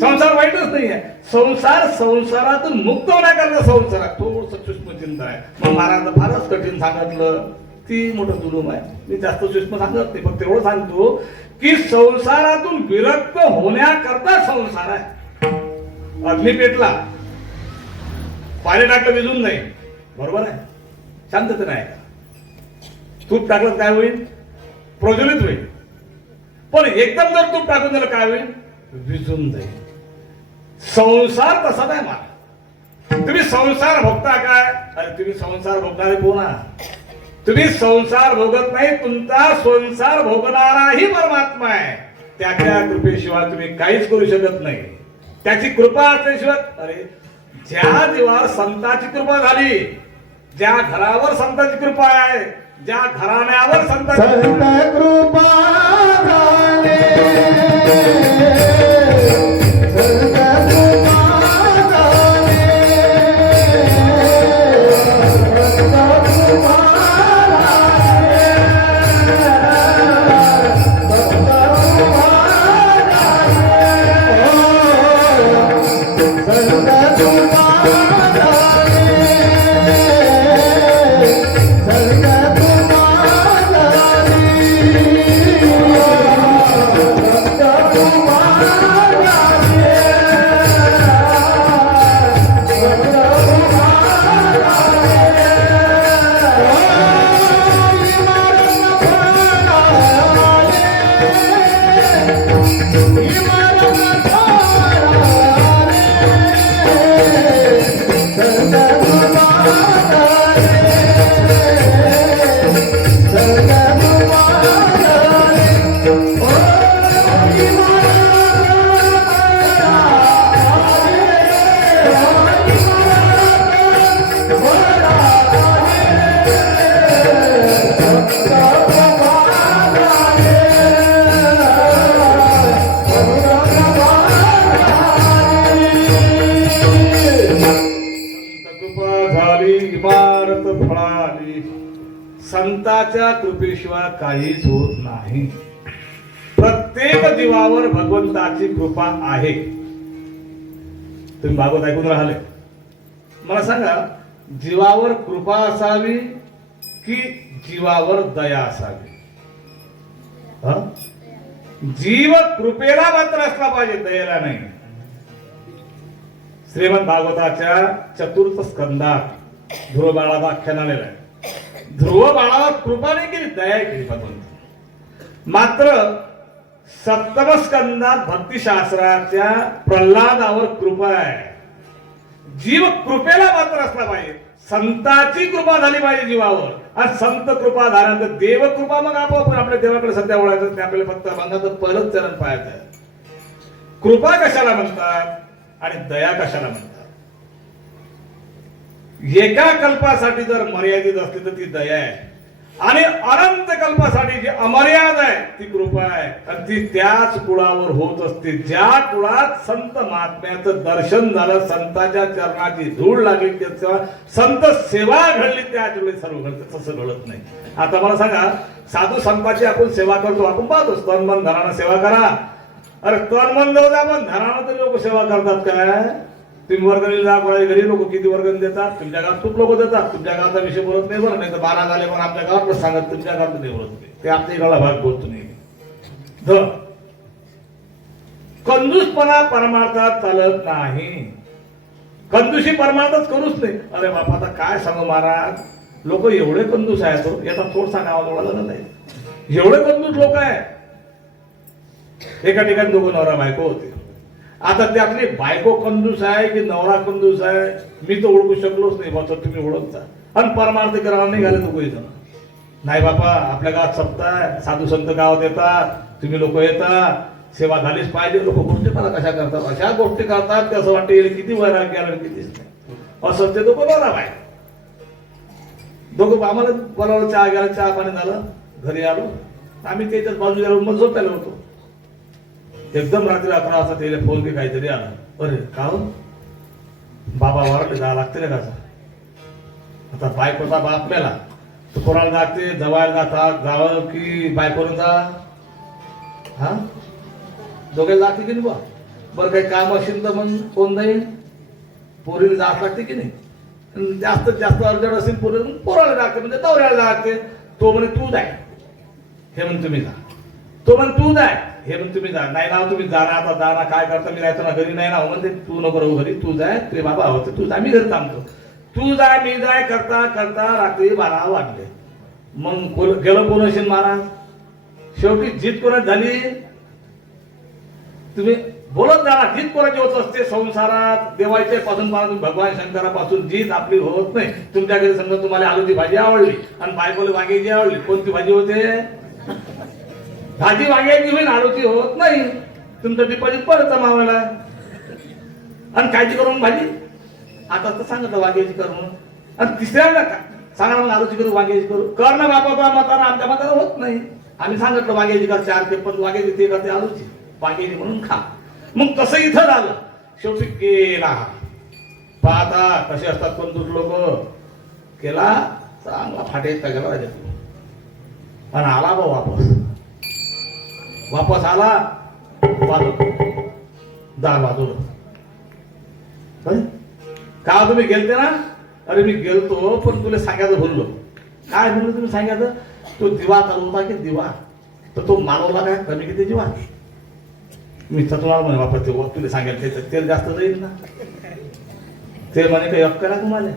संसार वाईटच नाही आहे. संसार संसारातून मुक्त होण्याकरता संसारात थोडस सूक्ष्म चिंता आहे. मग महाराज फारच कठीण सांगितलं, ती मोठं जुलूम आहे. मी जास्त सूक्ष्म सांगत नाही, फक्त एवढं सांगतो की संसारातून विरक्त होण्याकरता संसार आहे. अग्नी पेटला, पाणी टाकलं विजून नाही, बरोबर आहे, शांतता नाही. तूप टाकलं काय होईल? प्रज्वलित होईल. पण एकदम जर तूप टाकून दिलं काय होईल? विजून जाईल. संसार तसा नाही मला. तुम्ही संसार भोगता काय? अरे तुम्ही संसार भोगणारे कोण आहात? तुम्ही संसार भोगत नाही, तुमचा संसार भोगणाराही परमात्मा आहे. त्याच्या कृपेशिवाय तुम्ही काहीच करू शकत नाही. त्याची कृपा असल्याशिवाय, अरे ज्या जीवावर संतांची कृपा झाली, ज्या घरावर संतांची कृपा आहे, ज्या घराण्यावर संतांची कृपा झाली, इमारत फळाली. संतांच्या कृपेशिवाय काहीच होत नाही. प्रत्येक जीवावर भगवंताची कृपा आहे. तुम्ही भागवत ऐकून राहिले, मला सांगा, जीवावर कृपा असावी की जीवावर दया असावी? जीव कृपेला मात्र असला पाहिजे, दयेला नाही. श्रीमद भागवताच्या चतुर्थ स्कंदात ध्रुव बाळाला आख्यान आलेलं आहे. ध्रुव बाळावर कृपा नाही केली, दया केली भगवंत. मात्र सप्तम स्कंदात भक्तिशास्त्राच्या प्रल्हादावर कृपा आहे. जीव कृपेला मात्र असला पाहिजे, संतांची कृपा झाली पाहिजे जीवावर. आणि संत कृपा झाल्यानंतर देव कृपा, मग आपोआप आपल्या देवाकडे सध्या वळायचं. ते आपल्याला फक्त बंगाचं पहिलंच चरण पाहायचं. कृपा कशाला म्हणतात आणि दया कशाला म्हणतात? एका कल्पासाठी जर मर्यादित असली तर ती दया आहे, आणि अनंत कल्पासाठी जी अमर्याद आहे ती कृपा आहे. आणि ती त्याच कुळावर होत असते ज्या कुळात संत महात्म्याचं दर्शन झालं, संतांच्या चरणाची धूळ लागली, त्याचा संत सेवा घडली, त्याच वेळी सर्व घडतं. तसं घडत नाही. आता मला सांगा, साधू संतांची आपण सेवा करतो, आपण पाहतो तन मन धनानं सेवा करा. अरे तन मन जाऊ द्या, पण धनानं तर लोक सेवा करतात काय? तुम्ही वर्गणी जा, घरी लोक किती वर्गणी देतात? तुमच्या गावात खूप लोक देतात. तुमच्या गावाचा विषय बोलत नाही बरं, नाही तर 12 झाले पण आमच्या गावात सांगत, तुमच्या गावात नाही बोलत नाही. ते आमच्या इकडला भाग बोलतो नाही. कंजूसपणा परमार्थात चालत नाही. कंजूसी परमार्थच करूच नाही. अरे बापा, आता काय सांगू महाराज, लोक एवढे कंजूस आहेत. याचा थोड सांगावा लागला नाही, एवढे कंजूस लोक आहे. एका ठिकाणी दोघं नवरा बायको होते. आता त्यातली बायको कंजूस आहे की नवरा कंजूस आहे मी तर ओळखू शकलोच नाही. बाबा तुम्ही ओळखता. आणि परमार्थ करायला नाही घाले दोघंही जण. नाही बापा, आपल्या गावात सप्ताह साधू संत गावात येतात, तुम्ही लोक येतात, सेवा झालीच पाहिजे. लोक गोष्टी मला कशा करतात, अशा गोष्टी करतात की असं वाटतं किती वैराग गेला कितीच नाही. असं ते दोघं बघा बाय, दोघं आम्हाला बोलावलं, चहा गेला, चहा पाणी झालं, घरी आलो. आम्ही त्याच्याच बाजूला रूम मध्ये झोपायला होतो. एकदम रात्री 11 वाजता त्याला फोन की काहीतरी आला. अरे का हो? बाबा वरडले जा लागते का आता बायकोचा बाप मेला तर कोणाला जाते जवायला जातात जावं की बायकोला जा हा दोघे जाते की नाही बा बरं काही काम असेल तर मग कोण जाईल पोरीला जात लागते की नाही जास्त जास्त अर्जंट असेल पोराला लागते म्हणजे दौऱ्याला लागते तो म्हणे तू जाय हे म्हण तुम्ही जा तो म्हण तू जाय हे म्हण तुम्ही जा नाही ना तुम्ही जाणार आता जाणार काय करता मी राहतो ना घरी नाही ना म्हणते तू नको राहू घरी तू जाय तुझे बाबा होते तू जा मी घरी थांबतो तू जाय मी जाय करता करता रात्री 12 वाजले मग गेलो कोण असेल महाराज शेवटी जीत कोणाच झाली तुम्ही बोलत जाणार जीत कोणाची होत असते संसारात देवाच्या पासून भगवान शंकरापासून जीत आपली होत नाही तुमच्या घरी समजा तुम्हाला आलूची भाजी आवडली आणि बायकोला वांग्याची आवडली कोणती भाजी होते भाजी वांग्याची होईल आलूची होत नाही तुमचं डिपॉझिट परत जमावायला आणि काळजी करून भाजी आता तर सांगत वांग्याची करून आणि तिसऱ्यांदा का सांगा मग आलूची करू वांग्याची करू कर ना बापा मताना आमच्या मताना होत नाही आम्ही सांगितलं वांग्याची कर 4 ते 5 वांग्याची ते करते आलूची वांग्याची म्हणून खा मग तसं इथं झालं शेवटी केला पाहता कसे असतात कोण लोक केला चांगला फाटेचा गेला आणि आला बा वापस आला दार वाजवलं का तुम्ही गेलते ना अरे मी गेलतो पण तुला सांगायचं बोललो काय म्हणलं तुम्ही सांगायचं तो दिवा चालू होता की दिवा तर तो मानवला काय कमी किती दिवा मी तुम्हाला म्हणे बापा ते तुला सांगायला त्याचं तेल जास्त जाईल ना ते म्हणे काही अक्कल आहे तुम्हाला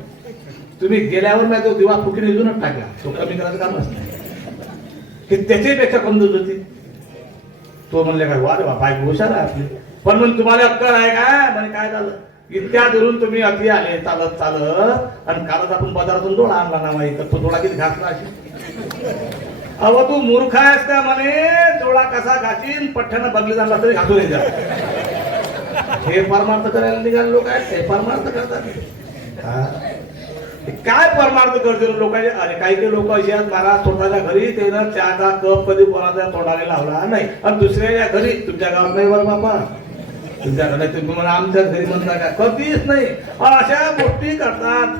तुम्ही गेल्यावर मी तो दिवा फुकीने इजूनच टाकला तो कमी करायचं कामच नाही की त्याच्यापेक्षा कमजोर होती तो म्हणले काय वा रे बाबा हुशार आहे आपली पण मग तुम्हाला अक्कल आहे काय म्हणे काय झालं इतक्या दुरून तुम्ही अति आले चालत चालत आणि कालच आपण बाजारातून डोळा आणला ना माहिती तो डोळा किती घासला अशी अहो तू मूर्ख आहेस का म्हणे डोळा कसा घासीन पठ्ठ्यानं बघली जाणार तरी घासू नाही जा हे परमार्थ करायला निघाले लोक आहेत हे परमार्थ करतात काय परमार्थ करते लोकांचे अरे काही काही लोक असे आहेत महाराज स्वतःच्या घरी ते ना चहाचा कप कधी कोणाचा तोंडाला लावला नाही आणि दुसऱ्या घरी तुमच्या गावात नाही बरं बाबा तुमच्याकडे तुम्ही म्हणा आमच्या घरी म्हणता का कधीच नाही अशा गोष्टी करतात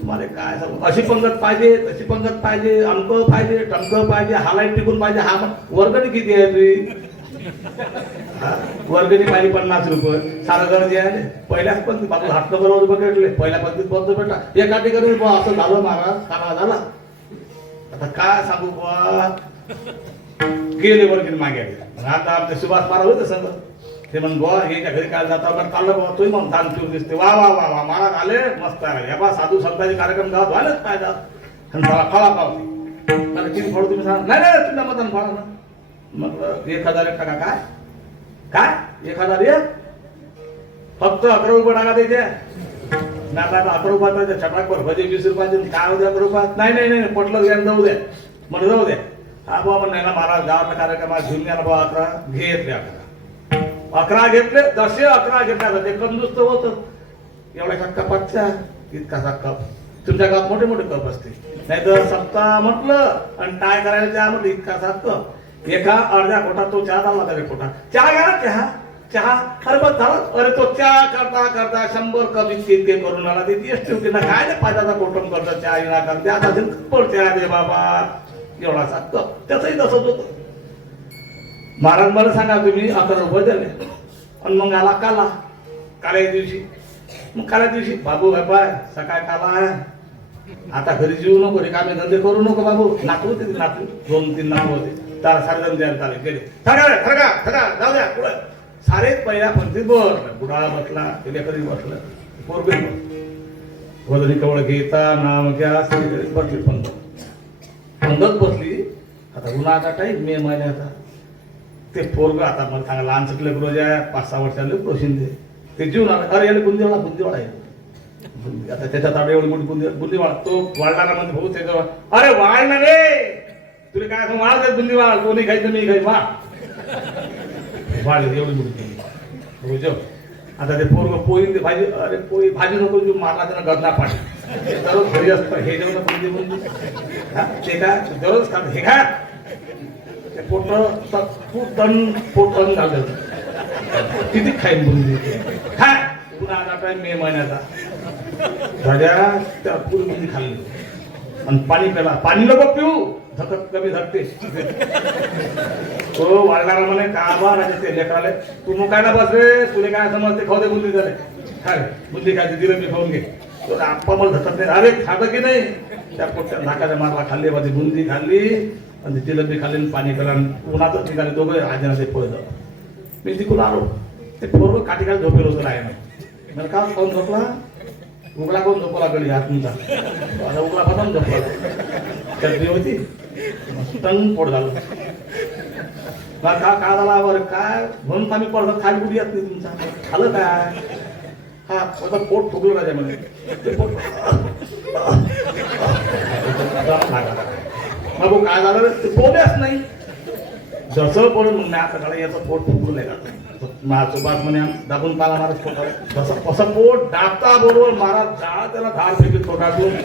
तुम्हाला काय सांगू अशी पंगत पाहिजे तशी पंगत पाहिजे अंक पाहिजे टंक पाहिजे हालाईट टिकून पाहिजे हा वर्गणी किती आहे तुझी वर्गणी पाहिजे 50 रुपये सारं घर जे आहे पहिल्याच पंक्ती बाबू हात बरोबर बघितले पहिल्या पंक्तीत बंद भेटला एका ठिकाणी असं झालं महाराज काना झाला आता काय सांगू बा गेले वर्गणी मागे आता आमचे सुभाष महाराज होते सांग ते म्हण बुवा याच्या घरी काय जाता पण चाललं बाबा तुम्ही मग दान फिरून दिसते वा वा वा वा महाराज आले मस्त आले बा साधू संतांचे कार्यक्रम गावात व्हायलाच पाहिजे आणि फळा पावते मला किती फळ तुम्ही सांगा नाही नाही तुमच्या मतानं फळा ना मग 1000 एक टाका काय काय 1001 फक्त 11 रुपये टाका द्यायचे नाही 11 रुपयात छटाकभर भजे 20 रुपयाचे काय होते 11 रुपयात नाही नाही नाही पटलं घ्या जाऊ द्या मला जाऊ द्या हा बाबा नाही ना महाराज गावातल्या कार्यक्रमात घेऊन घ्या ना बाबा 11 घेतले 11 घेतले 11 घेतल्या ते कंदुस्त होत एवढ्या कपातच्या इतकासा कप तुमच्या गावात मोठे मोठे कप असते नाही तर सप्ताह म्हटलं आणि काय करायला चहा म्हटलं इतकासा कप एका अर्ध्या पोटात तो चहा झाला तरी पोटात चहा घ्या चहा चहा अरे बस झालं अरे तो चहा करता करता 100 कप इतके करून आला ते जीएसटी होती ना काय ते पाहिजे कोटम करता चहा येणार कर द्या चहा दे बाबा एवढासा कप त्याचंही तसंच होतं महाराज मला सांगा तुम्ही 11 रुपये दिले आणि मग आला काल्या दिवशी मग काल्या दिवशी बाबू बाय सकाळ काला आहे आता घरी जीव नको रिकामे धंदे करू नको बाबू नातू होते नातू 2-3 नातू होते त्याला सारे द्यायला चालेल गेले ठगा जाऊ द्या पुढं सारेच पहिल्या पंक्तीत बसलं बुडा बसला कधी बसलं पोरगे वजनी कवळ घेता नाम घ्या बसली पंगत बसली आता उन्हाचा टाईम मे महिन्याचा ते पोरग आता मला सांगा लहान चकले रोज आहे 5-6 वर्षाले प्रोशिंदे ते जीवन अरे याला बुंदीवाळा आहे आता त्याच्यात आता एवढी मोठी बुंदीवाळा तो वाढणारा म्हणजे भाऊ त्याच्यावर अरे वाढ ना रे तुला काय वाढ बुंदी वाढ कोणी खायचं मी खाई वाढ एवढी मोठी रोज आता ते पोरग पोळी भाजी अरे पोळी भाजी नको तू मारला त्यांना गदना पाणी दररोज घरी असतं हे जेवण बुंदी ते काय दररोज खात हे काय पोट झालं किती खाईन बुंदी काय पुन्हा आता मे महिन्याचा झाल्या त्या पुरी बुंदी खाल्ली आणि पाणी प्याला पाणी नको पिऊ धकत कमी धकते तो वाढणारा म्हणे का बा ते लेकराले तू मग काय ना बस रे तुला काय समजते खाऊ दे बुंदी झाले काय बुंदी काय दिलं मी खाऊन घे तो आप्पा मला धकत नाही अरे खातं की नाही त्या पोट्या नाकाच्या मारला खाल्ली माझी बुंदी खाल्ली आणि जिलेबी खाल्ली पाणी प्याला उन्हातच निघाले दोघं आजीना ते पळलं मी तिकडून आलो ते पोरग काठी झोपेल होतं आहे ना का कोण झोपला उगला कोण झोपला गडी हात तुमचा आता उगला पतंग झोपला चटणी होती टंग पोट झालं का काय झाला बरं काय म्हणून आम्ही पडतो खाली कुठे येत नाही तुमचा झालं काय हा आता पोट फुगलं राजामध्ये ते पोट बाबू काय झालं ते पोहल्याच नाही जसं पडून म्हणून आता काढा याचं पोट फुगलं नाही का महासोबात म्हणे दाबून पाला महाराज पोटावर जसं कसं पोट दाबता बरोबर महाराज जा त्याला धार फेकीत पोटातून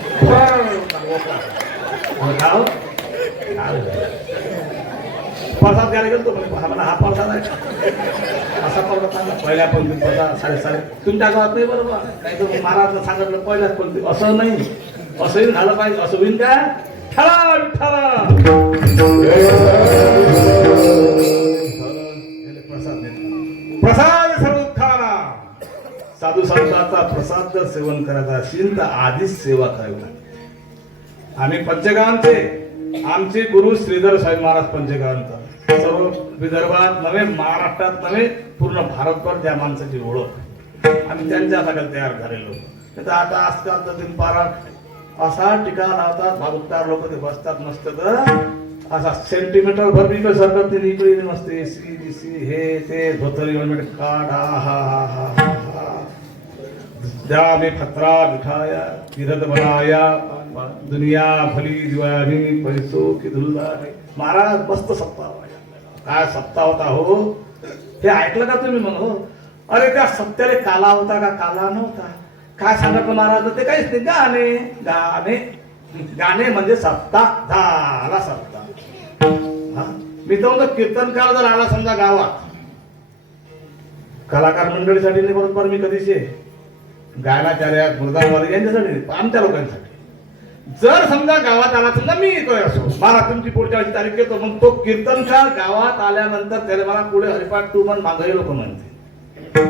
प्रसाद घ्यायला गेलो म्हणजे मला हा प्रसाद आहे असा प्रसाद सांगा पहिल्या पंक्तीत प्रसाद साडेसाडे तुमच्या गावात नाही बरोबर नाही तर महाराजला सांगितलं पहिल्याच पंक्तीत असं नाही असंही झालं पाहिजे असं होईल का ठरा ठरा प्रसाद सर्वोत्थाना साधू संतांचा प्रसाद जर सेवन करायचा असेल तर आधीच सेवा करावी लागते आम्ही पंचगावांचे आमचे गुरु श्रीधर साहेब महाराज पंचगावांचा सर्व विदर्भात नव्हे महाराष्ट्रात नव्हे पूर्ण भारतभर त्या माणसाची ओळख आम्ही त्यांच्या हाताखाली तयार झालेलो तर आता आजकाल तर पारा असा टीका लावतात भागवतार लोक ते बसतात मस्त तर असा सेंटीमीटर भर इकडे सरकत नाही इकडे नसते सी हे ते धोतरी काढ हा जा में खतरा बिठाया तीरथ बनाया दुनिया भली दिवानी पैसों की धुलदा महाराज मस्त सत्ता काय सत्ता होता हो हे ऐकलं का तुम्ही मग हो अरे त्या सत्याला काला होता का काला नव्हता काय सांगत महाराज ते काहीच नाही गाणे गाणे गाणे म्हणजे सत्ता झाला सत्ता मी तर म्हणतो कीर्तनकार जर आला समजा गावात कलाकार मंडळीसाठी नाही बरोबर मी कधीच गायनाचार्यात मृदांवाले यांच्यासाठी आमच्या लोकांसाठी जर समजा गावात आला समजा मी येतोय असो मला तुमची पुढच्या तारीख येतो मग तो कीर्तनकार गावात आल्यानंतर त्याला मला पुढे हरिपाठ तू म्हण मागही लोक म्हणते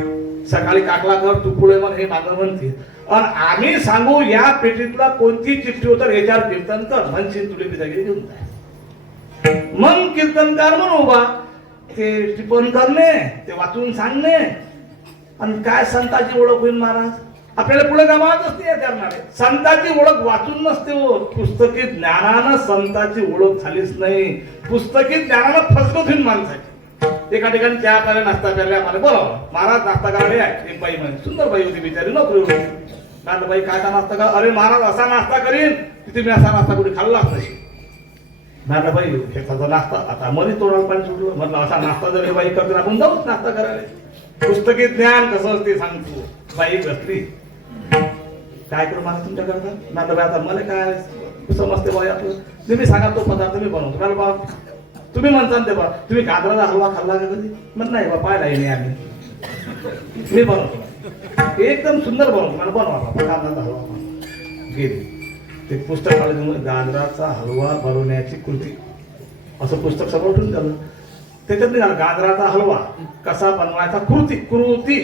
सकाळी काकला कर तू पुढे म्हण हे मागं म्हणते आणि आम्ही सांगू या पेटीतला कोणती चिठ्ठी होतं याच्यावर कीर्तन कर म्हणशील तुला मी जागी घेऊन जाय मग कीर्तनकार म्हणून उभा ते टिपण करणे ते वाचून सांगणे आणि काय संताची ओळख होईल महाराज आपल्याला पुढे गावातच नाही करणारे संताची ओळख वाचून नसते हो पुस्तकी ज्ञानानं संताची ओळख झालीच नाही पुस्तकी ज्ञानानं फसवत होईल माणसाची एका ठिकाणी चहा प्यायला नाश्ता प्यायला आम्हाला बोलावं महाराज नाश्ता करायला आहे एक बाई म्हणे सुंदर बाई होती बिचारी नोकरी होती म्हटलं बाई काय नाश्ता करा अरे महाराज असा नाश्ता करीन की तुम्ही असा नाश्ता कुठे खाल्लाच नाही म्हटलं बाई हे नाश्ता आता मध्ये तोडाला पाणी सुटलं म्हटलं असा नाश्ता जर बाई करतो आपण जाऊच नाश्ता करायला पुस्तकी ज्ञान कसं असते सांगतो बाई बसली काय करू मला तुमच्या करता म्हटलं बाई आता मला काय समजते बाई आपलं तुम्ही सांगा तो पदार्थ मी बनवतो मला बा तुम्ही म्हणता ते बा तुम्ही गाजराचा हलवा खाल्ला का कधी मग नाही बा पाहिलाही नाही आम्ही मी बनवतो एकदम सुंदर बनवतो मला बनवा गाजराचा हलवा गेली ते पुस्तक आलं गाजराचा हलवा बनवण्याची कृती असं पुस्तक समोर ठेवून झालं त्याच्यात निघाला गाजराचा हलवा कसा बनवायचा कृती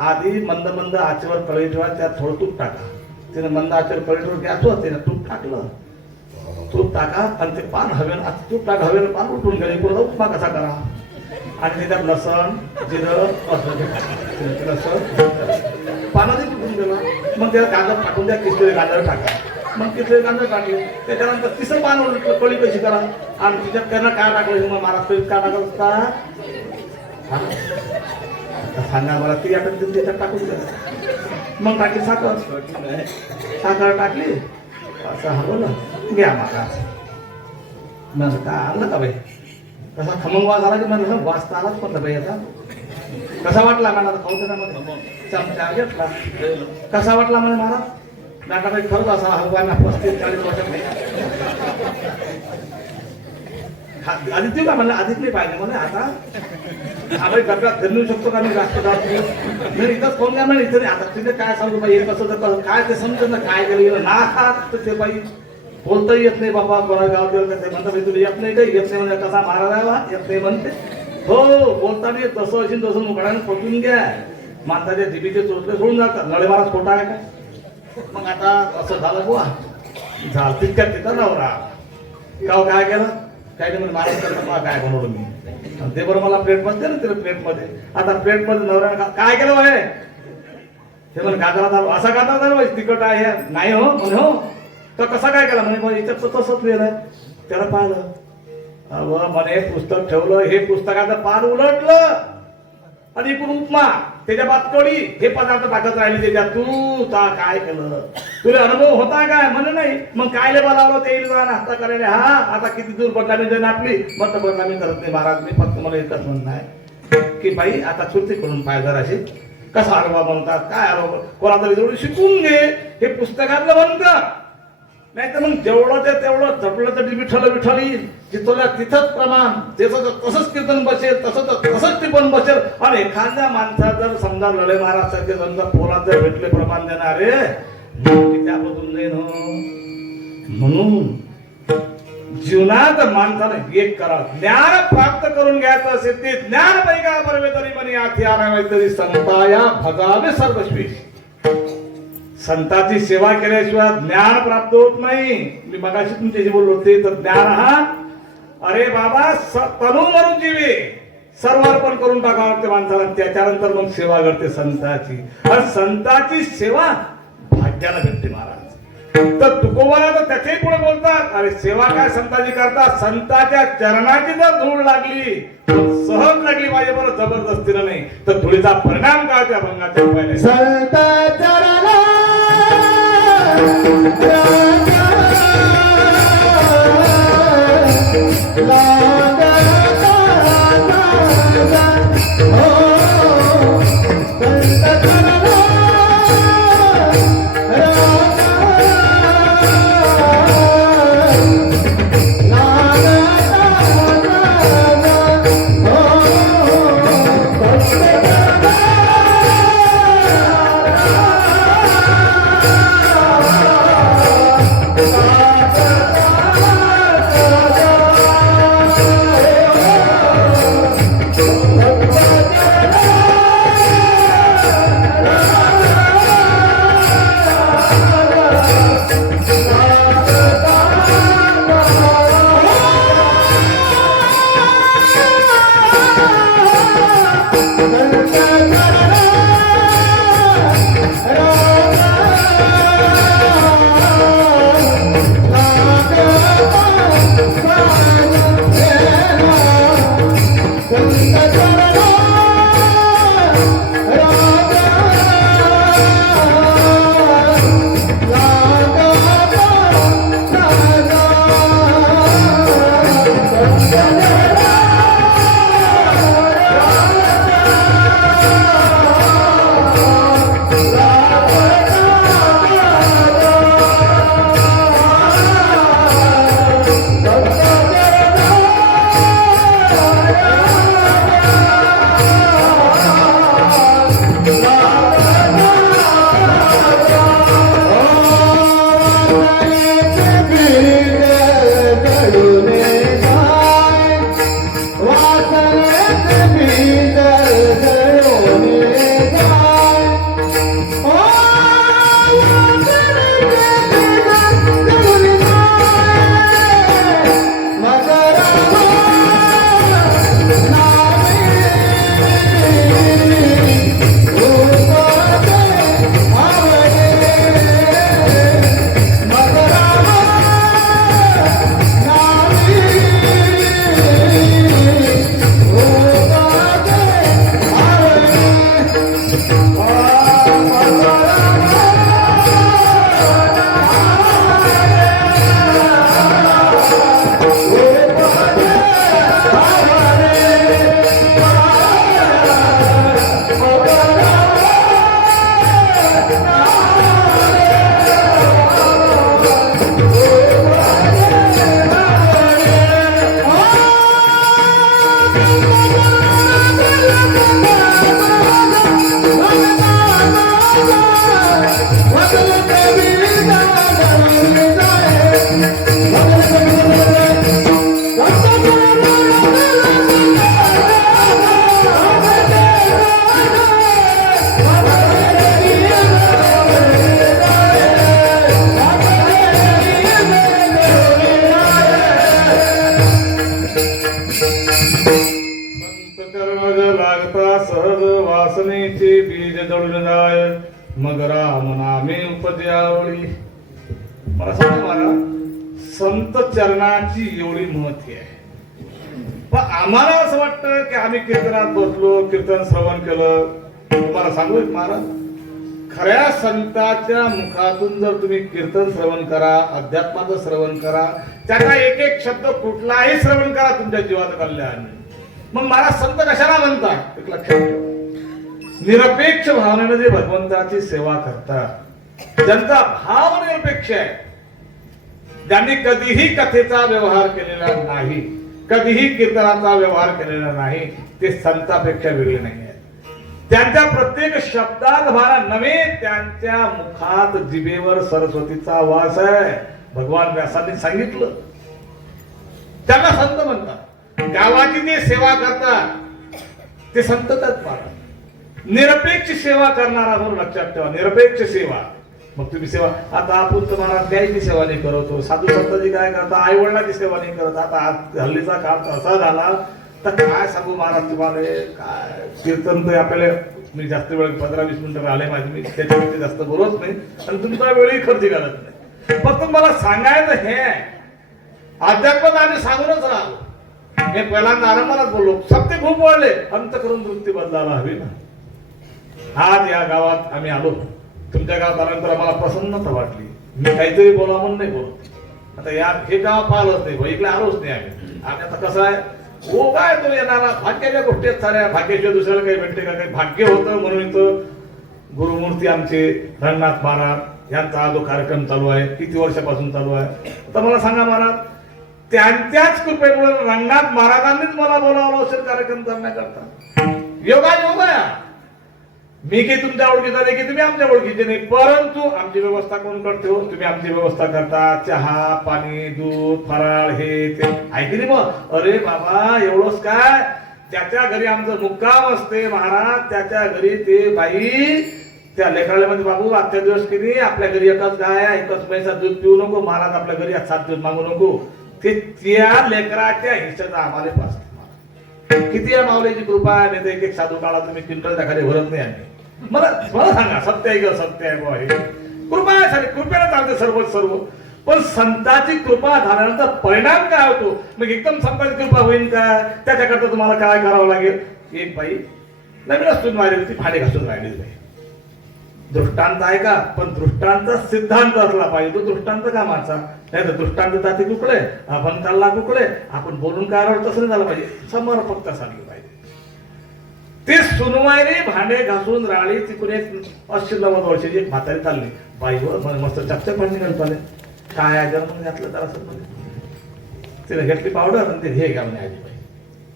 आधी मंद मंद आचेवर कढई ठेवा त्यात थोडं तूप टाका तिने मंद आचेवर कढई ठेवून गॅसवर त्याने तूप टाकलं तूप टाका आणि ते पान हवेनं तूप टाका हवेनं पान उठून गेले पुढे उपमा कसा करा आणि त्याच्यात लसण जिरं लसण पानाने उठून गेला मग त्याला गाजर टाकून द्या किसलेले गाजर टाका मग किसलेले गाजर टाकले त्याच्यानंतर तिसरं पान कळी कशी करा आणि तिच्यात त्यांना काय टाकलं मग महाराष्ट्र काय टाकत असता सांगा मला ती आता त्याच्यात टाकून द्या मग टाकली साखर टाकली असं हवं घ्या महाराज मग काय आणलं का बाई कसा खमंग वास आला की म्हणलं वाचता आलाच पण बाई आता कसा वाटला मला खाऊ त्यामध्ये चमचा घेतला कसा वाटला म्हणजे महाराज नाटाबाई खरंच असा हलवा ना 35-40 वर्षात आधीच देऊ का म्हणलं आधीच नाही पाहिजे मला आता आम्ही गरगात घरी नेऊ शकतो का मी जास्त जात नाही इथंच फोन घ्या म्हणजे इथं नाही आता तिथे काय सांगू बाई हे कसं तर काय ते समजत ना काय केलं गेलं ना खात तर ते बाई बोलताही येत नाही बाबा कोणा गावात गेलं ते म्हणतात तुला येत नाही काही येत नाही म्हणजे कसा महाराज आहे बा येत नाही म्हणते हो बोलताना तसं असेल तसं मुकड्यानं पटून घ्या माणसाच्या जिबीचे चोचले सोडून जातात नळे महाराज खोटा आहे का मग आता असं झालं बुवा झालं तितक्यात तिथं नवरा गाव काय केलं काय नाही म्हणजे महाराज करता मला काय बनवलं मी आणि ते बरं मला प्लेटमध्ये दे ना तिला प्लेटमध्ये आता प्लेटमध्ये नवऱ्यानं काय केलं बाय ते म्हणे गाजरा झालो असा गाजरा झाला तिकट आहे नाही हो म्हणे हो तर कसा काय केला म्हणे मग याच्यात तर तसंच लिहिलंय त्याला पाहिलं अव म्हणे पुस्तक ठेवलं हे पुस्तकाचं पान उलटलं आणि इकडून उपमा त्याच्या बात कडी हे पदार्थ टाकत राहिले त्याच्यात तू ता काय केलं तुला अनुभव होता काय म्हणे नाही मग काय बोलावलं ते येईल नाश्ता करायला हा आता किती दूर बदनामी देणं आपली मग तर बदनामी करत नाही महाराज मी फक्त मला एकच म्हणणं आहे की बाई आता चुरती करून पाहिजे असे कसा अनुभव म्हणतात काय अनुभव कोणातरी जेवढं शिकून घे हे पुस्तकातलं म्हणतात नाही तर मग जेवढं ते तेवढं जपलं तर विठ्ठल विठ्ठली जिथं तिथंच प्रमाण त्याचं तसंच कीर्तन बसेल तसंच टिपण बसेल आणि एखाद्या माणसा जर समजा लढे महाराज सारखे समजा पोरात जर भेटले प्रमाण देणारे त्यामधून जाईन म्हणून जीवनात माणसाने एक करा ज्ञान प्राप्त करून घ्यायचं असेल ते ज्ञान पैका बरवे तरी म्हणे आधी आणावे तरी संताया भगावे सर्वस्वी संताची सेवा केल्याशिवाय ज्ञान प्राप्त होत नाही मी मगाशी तुमच्याशी बोललो होते तर ज्ञान हा अरे बाबा तनु मरून जीवे सर्व अर्पण करून टाकावं लागते माणसाला त्याच्यानंतर मग सेवा करते संताची आणि संताची सेवा भाग्याला भेटते महाराज तर तुकोबाला तर त्याच्याही पुढे बोलतात अरे सेवा काय संताची करतात संताच्या चरणाची जर धूळ लागली सहज लागली पाहिजे बरं जबरदस्तीनं नाही तर धुळीचा परिणाम काय त्या भंगाच्या उपायाने संत चरणा जे दळून जाय मग राम नामे उपद्यावळी. मला सांगा मला संत चरणाची एवढी महती आहे. पण आम्हाला असं वाटतं की आम्ही कीर्तनात बसलो, कीर्तन श्रवण केलं. तुम्हाला सांगू एक महाराज, खऱ्या संतांच्या मुखातून जर तुम्ही कीर्तन श्रवण करा, अध्यात्माचं श्रवण करा, त्याचा एक एक शब्द कुठलाही श्रवण करा, तुमच्या जीवाचं कल्याण. मग मला संत कशाला म्हणतात एक लक्षात ठेवा. निरपेक्ष भावनेने जे भगवंताची सेवा करतात, ज्यांचा भाव निरपेक्ष आहे, ज्यांनी कधीही कथेचा व्यवहार केलेला नाही, कधीही कीर्तनाचा व्यवहार केलेला नाही, ते संतापेक्षा वेगळे नाही आहेत. त्यांच्या प्रत्येक शब्दात भारा नव्हे, त्यांच्या मुखात जिभेवर सरस्वतीचा वास आहे. भगवान व्यासांनी सांगितलं, त्यांना संत म्हणतात. गावाची ते सेवा करतात ते संतच महाराज. निरपेक्ष सेवा करणारा म्हणून लक्षात ठेवा, निरपेक्ष सेवा. मग तुम्ही सेवा, आता आपण तुम्हाला द्यायची सेवा नाही करतो, साधू संतांची काय करता, आई वडिलांची सेवा नाही करत. आता हल्लीचा काळ असा झाला तर काय सांगू महाराज तुम्हाला. काय कीर्तन तर आपल्याला, मी जास्त वेळ 15-20 मिनिटं आले माझे, मी त्याच्यामध्ये जास्त बोलत नाही आणि तुमचा वेळही खर्च घालत नाही. फक्त मला सांगायचं हे, अध्यात्मात आम्ही सांगूनच राहतो. हे पहिल्यांदा आरंभालाच बोललो, सत्य खूप वाढले, अंत करून वृत्ती बदलायला हवी ना. आज या गावात आम्ही आलो, तुमच्या गावात आल्यानंतर आम्हाला प्रसन्नता वाटली. मी काहीतरी बोला म्हणून नाही बोलत. आता या हे गाव पाहिलंच नाही, इकडे आलोच नाही आम्ही. आता कसं आहे, हो काय तो येणारा भाग्याच्या गोष्टी आहेत साऱ्या. भाग्याशिवाय दुसऱ्याला काही भेटते का? काही भाग्य होतं म्हणून इथं गुरुमूर्ती आमचे रंगनाथ महाराज यांचा हा जो कार्यक्रम चालू आहे, किती वर्षापासून चालू आहे. तर मला सांगा महाराज, त्यांच्याच कृपेमुळे रंगनाथ महाराजांनीच मला बोलावलं असेल कार्यक्रम करण्याकरता. योगा योगा. मी काही तुमच्या ओळखीचा नाही की तुम्ही आमच्या ओळखीचे नाही, परंतु आमची व्यवस्था कोण करते हो? तुम्ही आमची व्यवस्था करता. चहा पाणी दूध फराळ हे ते ऐकली. मग अरे बाबा एवढंच काय, त्याच्या घरी आमचं मुक्काम असते महाराज. त्याच्या घरी ते बाई त्या लेकराला म्हणजे, बाबू आजच्या दिवस किती आपल्या घरी एकच गाय एकच पैसा दूध पिऊ नको महाराज, आपल्या घरी 7 दिवस मागू नको. ते त्या लेकराच्या हिश्श्याचा आम्हाला पास. किती या माऊलीची कृपा आहे. नाही तर एक एक साधू काळा तुम्ही क्विंटलच्या खाली भरत नाही आम्ही. मला सांगा, सत्य आहे का? सत्य आहे बाबा. हे कृपा आहे, सारी कृपेला चालते सर्व. पण संतांची कृपा झाल्यानंतर परिणाम काय होतो? मग एकदम संतांची कृपा होईल का? त्याच्याकरता तुम्हाला काय करावं लागेल? एक बाई नवीन असून मारली होती, भांडे घासून राहिली बाई. दृष्टांत आहे का? पण दृष्टांत सिद्धांत असला पाहिजे. तो दृष्टांत कामाचा नाही तर दृष्टांत जाती कुकडे, आपण चालला कुकडे, आपण बोलून काय आवडत तसं नाही झालं पाहिजे. समर्पकता सांगली पाहिजे. ते सुनवायरे भांडे घासून राहिली. तिकडे 80-90 वर्षाची एक म्हातारी चालली. बाईवर मस्त चकचक भांडे घालून आले. काय आहे म्हणून घातलं तर असं मध्ये तिला घेतली पावडर आणि ते हे घालून आली बाई.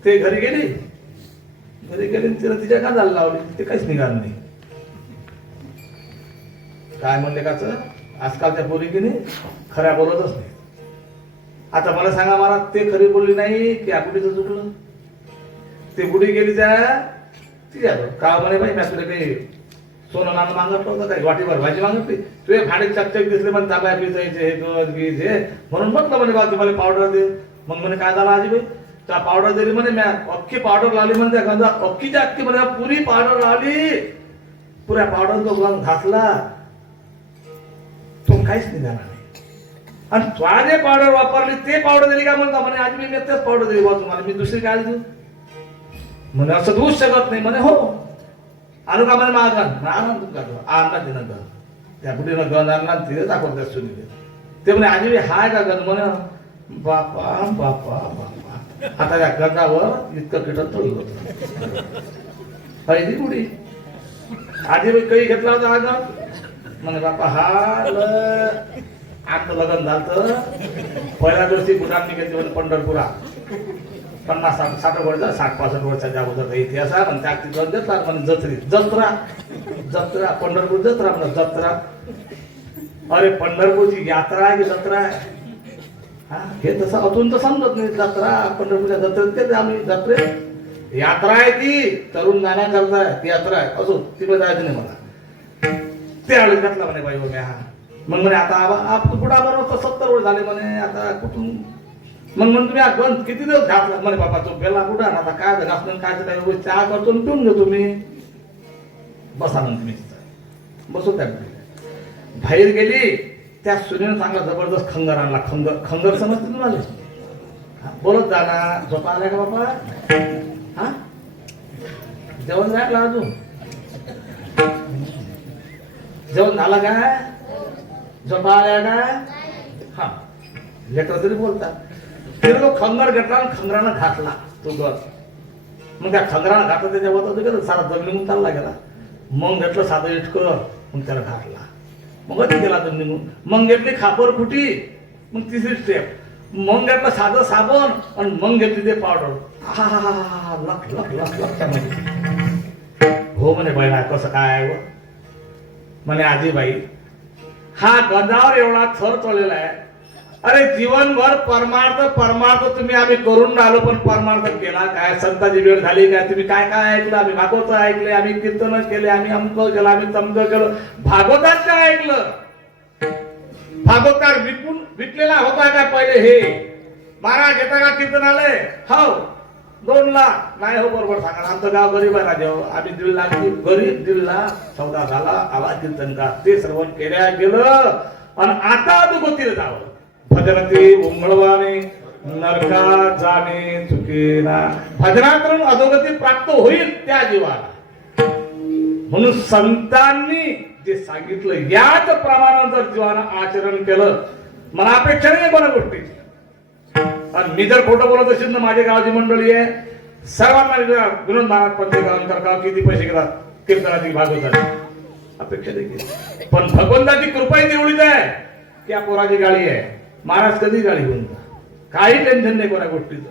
ते घरी गेली तिला तिच्या कानाला लावली. ते काहीच निघालं नाही. काय म्हणले काच, आजकालच्या पोरी की नाही खऱ्या बोलतच नाही. आता मला सांगा मला, ते खरी बोलली नाही की आकुडीचं चुकलं? ते कुठे गेली त्या तिच्या का म्हणे बाई, मी तुला काही सोनं नाणं मागत होतं, काही वाटीभर भाजी मागतली, तुझे भाडे चकचक दिसले पण तांब्या पिजायचे हे दूध गीज हे म्हणून म्हटलं म्हणे बा तुम्हाला पावडर दे. मग म्हणे काय झालं आजी बाई? त्या पावडर दिली म्हणे, मी अख्खी पावडर लावली म्हणे. त्या गंजा अख्खीच्या अख्खी म्हणे पुरी पावडर लावली. पुऱ्या पावडर तो गंज घातला, तो काहीच निघाला नाही. आणि तुला जे पावडर वापरली ते पावडर दिली का म्हणता म्हणे आजी मी तेच पावडर दिली बा तुम्हाला, मी दुसरी काय देऊ म्हणे? असं देऊच शकत नाही म्हणे. हो आणू का म्हणे माझा आनंद आणला तिनं गण. त्या बुढीनं गण आणला तिथे दाखवत सुनीले. ते म्हणे आजी मी हाय का गण म्हणे. बापा बापा बापा, आता त्या गंगावर इतकं कीटक तोडलं होतं. पहिली बुडी आजी मी काही घेतला होता हा गण म्हणे. बापा हा आता लग्न झालं पहिल्या दिवशी गुलामनी घेतली म्हणे पंढरपुरा. 50-60 वर्ष 60-65 वर्षाच्या अगोदर इतिहास आहे. आणि त्या तिथं देतात म्हणे जत्रा जत्रा पंढरपूर जत्रा म्हणा जत्रा. अरे पंढरपूरची यात्रा आहे की जत्रा आहे? हा हे तसं अजून तर समजत नाही. जत्रा पंढरपूरच्या जत्रेत ते आम्ही जत्रे यात्रा आहे ती तरुण जाण्याकरता आहे ती यात्रा आहे. अजून तिकडे जायचं नाही मला. ते आळून घातला म्हणे बाई वगैरे. हा मग म्हणे आता कुठं बरोबर 70 वर्ष झाले म्हणे. आता कुठून मग म्हणून तुम्ही गंध किती दिवस घातला म्हणे. बाबा तो गेला कुठं आता काय घासलं काय चहा करतो पिऊन घेतो मी. बसा म्हणते मी तिथं. बसू त्या बाहेर गेली. त्या सुनेनं चांगला जबरदस्त खंगर आणला. खंगर समजते तुम्हाला? बोलत जा ना. झोपा आल्या का बाबा? हा, जेवण झालं अजून? जेवण झालं का? झोपा आल्या का? हा, लेकर तरी बोलतात. तिने तो खंगर घेतला आणि खंगरानं घातला तो गज. मग त्या खंगरानं घातला त्याच्यावर होतं सारा जमिनीहून चालला गेला. मग घेतलं साधं इटकं, मग त्याला घातला. मग ते गेला जमिनीहून. मग घेतली खापर फुटी, मग तिसरी स्टेप. मग घेतलं साधं साबण आणि मग घेतली ते पावडर. हा हा हा, लख लख लख लख त्यामध्ये. हो म्हणे बहिणा, कसं काय? म्हणे आजीबाई, हा गंधावर एवढा थर चढलेला आहे. अरे जीवनभर परमार्थ परमार्थ तुम्ही आम्ही करून राहिलो, पण परमार्थ केला काय? संतांची वेळ झाली काय? तुम्ही काय काय ऐकलं? आम्ही भागवत ऐकले, आम्ही कीर्तन केले, आम्ही अमक केलं, आम्ही तमक केलं. भागवतात काय ऐकलं? भागवतार विकलेला होता काय पहिले? हे महाराज येता का कीर्तनाले? हो 2 लाख नाही. हो बरोबर सांगा. आमचं गाव गरीब आहे राजा. आम्ही 1.5 लाख गरीब. 1.5 लाख सौदा झाला. आला कीर्तन का? ते श्रवण केल्या गेलं. आणि आता अधोगतीला जावं. भजनते उमळवाने नरका जाणे चुकेना. भजनातून अधोगती प्राप्त होईल त्या जीवाला. म्हणून संतांनी जे सांगितलं याच प्रमाणात जर जीवानं आचरण केलं, मला अपेक्षा नाही कोणा गोष्टीची. आणि मी जर खोटं बोलत असेल ना, माझ्या गावाची मंडळी आहे, सर्वांना विनोद महाराज पंचगावांकर का किती पैसे घेतात कीर्तनाची भागवताची अपेक्षा देखील. पण भगवंताची कृपा एवढीच आहे की या पोराची गाडी आहे. महाराज कधी गाडी घेऊन जा, काही टेन्शन नाही कोणा गोष्टीचं.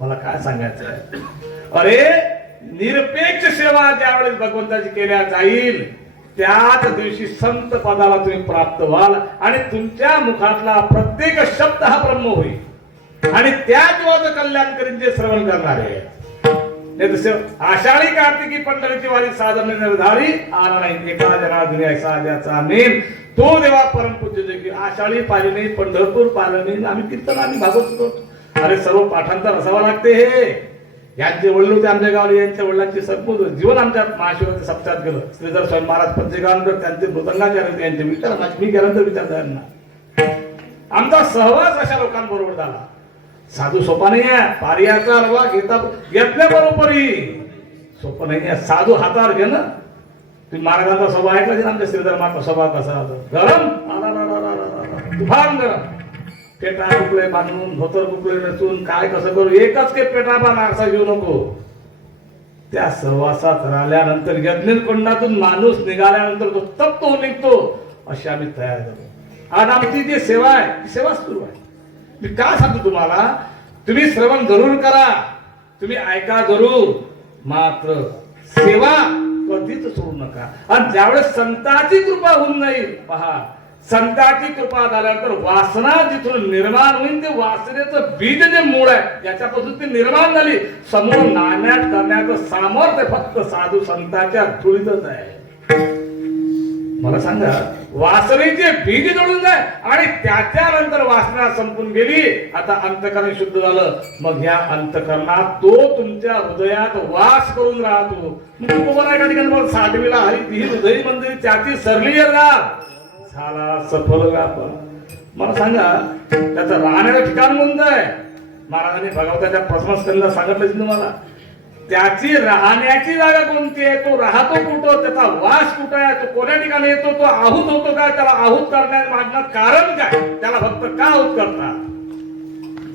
मला काय सांगायचं आहे, अरे निरपेक्ष सेवा ज्यावेळेस भगवंताची केल्या जाईल त्याच दिवशी संत पदाला तुम्ही प्राप्त व्हाल आणि तुमच्या मुखातला प्रत्येक शब्द हा ब्रह्म होईल आणि त्या जीवाचं कल्याण करीन जे श्रवण करणारे आहेत. आषाढी कार्तिकी पंढरीची वारी साधन निर्धारी आला नाही एका जना दुनिया साध्याचा नेम तो देवा परमपूज्य की आषाढी पालिनी पंढरपूर पालनी आम्ही कीर्तन आम्ही भागवत होतो. अरे सर्व पाठांतर असावा लागते. हे यांचे वडील होते आमच्या गावाला, यांच्या वडिलांचे संपूर्ण जीवन आमच्या महाशिवरात्री सप्ताहात गेलं. श्रीधर स्वामी महाराज पंचगावांकर त्यांचे मृदंगाचे यांचे विचार मी गेल्यानंतर विचारतो यांना. आमचा सहवास अशा लोकांबरोबर झाला. साधू सोपा नाही आहे. पारियाचा रवा घेतल्या बरोबरी सोपं नाही आहे. साधू हातावर घे ना. तुम्ही महाराजांचा स्वभाव ऐकला की आमच्या श्रीधर माता स्वभाव कसा होता? गरम तुफान गरम. पेटा कुकले बांधून धोतर कुकले नसून काय कसं करू एकच के पेटा बांध आरसा घेऊ नको. त्या सहवासात राहिल्यानंतर यज्ञ कुंडातून माणूस निघाल्यानंतर तो तप्त होऊन निघतो. अशी आम्ही तयार झालो. आज आमची जी सेवा आहे ती सेवा सुरू आहे. मी काय सांगतो तुम्हाला, तुम्ही श्रवण जरूर करा, तुम्ही ऐका जरूर, मात्र सेवा कधीच सोडू नका. आणि ज्यावेळेस संतांची कृपा होऊन जाईल, पहा संतांची कृपा झाल्यानंतर वासना जिथून निर्माण होईल ते वासनेचं बीज जे मूळ आहे याच्यापासून ती निर्माण झाली. समोर नाण्यात करण्याचं सामर्थ्य फक्त साधू संतांच्या धुळीतच आहे. मला सांगा, वासनेचे बीज जोडून जाय आणि त्याच्यानंतर वासना संपून गेली. आता अंतकरण शुद्ध झालं, मग या अंतकरणात तो तुमच्या हृदयात वास करून राहतो. मग तुम्हाला एका ठिकाणी मला साठवीला हरी ही हृदय मंदिर त्याची सरली झाला सफल व्यापार. मला सांगा त्याचं राहण्याचं ठिकाण कोणतं आहे? महाराजांनी भगवताच्या प्रथम स्कंदात सांगितलं तुम्हाला. त्याची राहण्याची जागा कोणती आहे? तो राहतो कुठं? त्याचा वास कुठं आहे? तो कोण्या ठिकाणी येतो? तो आहूत होतो काय? त्याला आहूत करण्यात मागणं कारण काय? त्याला फक्त का आहूत करतात?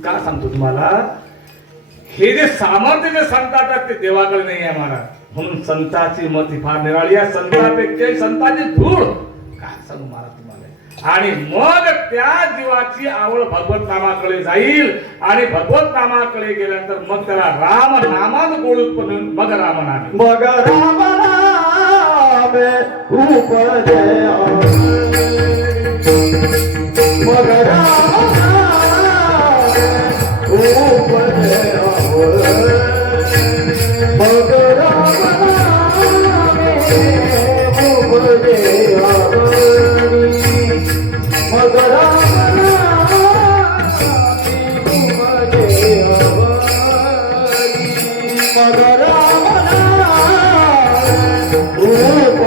का सांगतो तुम्हाला, हे जे सामर्थ्य जे संतांतात ते देवाकडे नाही आहे महाराज. म्हणून संतांची मती फार निराळी आहे. संतांपेक्षा संतांची धूळ काय सांगू महाराज तुम्हाला. आणि मग त्या जीवाची आवड भगवत नामाकडे जाईल आणि भगवत नामाकडे गेल्यानंतर मग त्याला राम नामात गोड उत्पन्न, मग राम नामे मग राम नामे रूप दे, मग राम नामे रूप दे, मग राम नामे रूप दे, मग राम नामे रूप दे, मग राम नामे रूप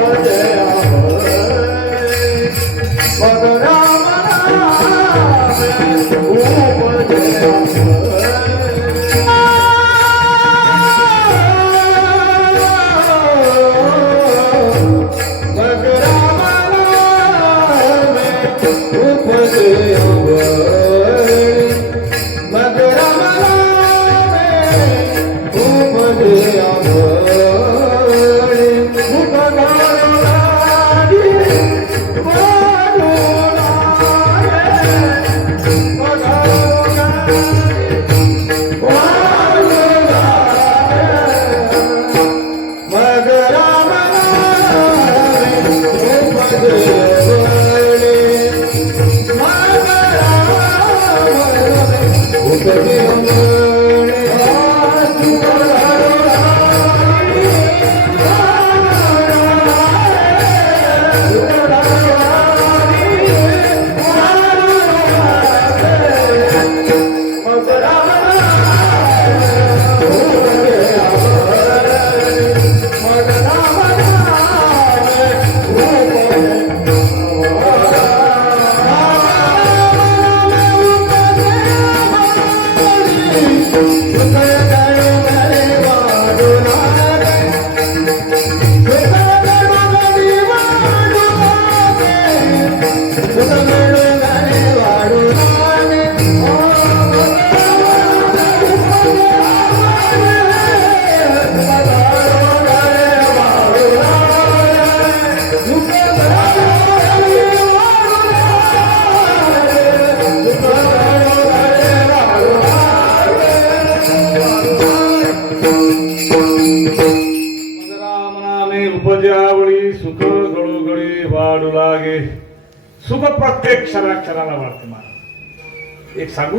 वाढते, सुख प्रत्येक क्षणाक्षणाला वाढते महाराज. एक सांगू,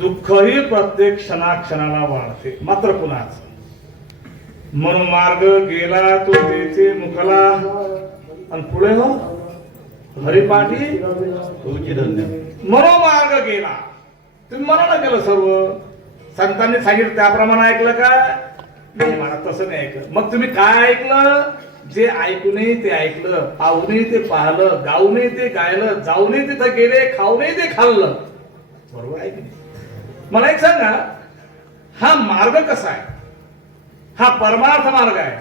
दुःखही प्रत्येक क्षणाक्षणाला वाढते, मात्र कुणाच म्हणून मार्ग गेला तो तेथे मुखला, आणि पुढे हो हरिपाठी तुझी धन्य. मनोमार्ग गेला, तुम्ही मनाला केलं सर्व, संतांनी सांगितलं त्याप्रमाणे ऐकलं का? नाही मला तसं नाही ऐकलं. मग तुम्ही काय ऐकलं? जे ऐकूनही ते ऐकलं, पाहूनही ते पाहिलं, गाऊनही ते गायलं, जाऊनही तिथं गेले, खाऊनही ते खाल्लं. बरोबर आहे की नाही? मला एक सांगा, हा मार्ग कसा आहे? हा परमार्थ मार्ग आहे,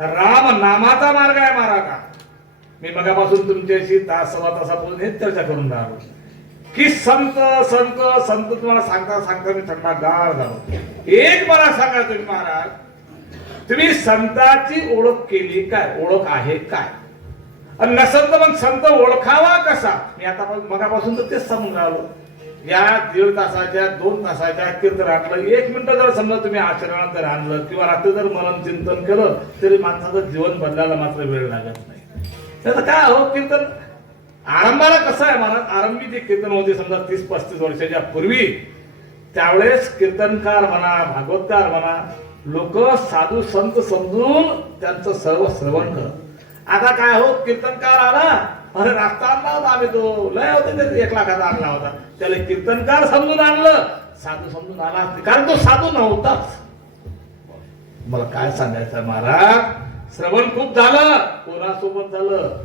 राम नामाचा मार्ग आहे महाराजा. मी मगापासून तुमच्याशी सव्वा तासापासून हेच चर्चा करून राहिलो की संत संत संत तुम्हाला सांगता सांगता मी थंडागार झालो. एक मला सांगा तुम्ही महाराज, तुम्ही संताची ओळख केली काय? ओळख आहे काय? आणि नसेल तर मग संत ओळखावा कसा? मी आता मगापासून तर तेच सांगून राहिलो. या 1.5 तासाच्या 2 तासाच्या कीर्तनातलं 1 मिनिट जर समजा तुम्ही आचरणात जर आणलं किंवा रात्री जर मनन चिंतन केलं तरी माणसाचं जीवन बदलायला मात्र वेळ लागत नाही. त्याचं काय हो, कीर्तन आरंभाला कसं आहे महाराज, आरंभी जे कीर्तन होते समजा 30-35 वर्षाच्या पूर्वी, त्यावेळेस कीर्तनकार म्हणा, भागवतकार म्हणा, लोक साधू संत समजून त्यांचं सर्व श्रवण करत. आता काय हो, कीर्तनकार आला, अरे रास्ता आणला होता आम्ही, तो लय होते ते 1 लाखाचा आणला होता, त्याला कीर्तनकार समजून आणलं, साधू समजून आला, कारण तो साधू नव्हताच. मला काय सांगायचं महाराज, श्रवण खूप झालं, कोणासोबत झालं?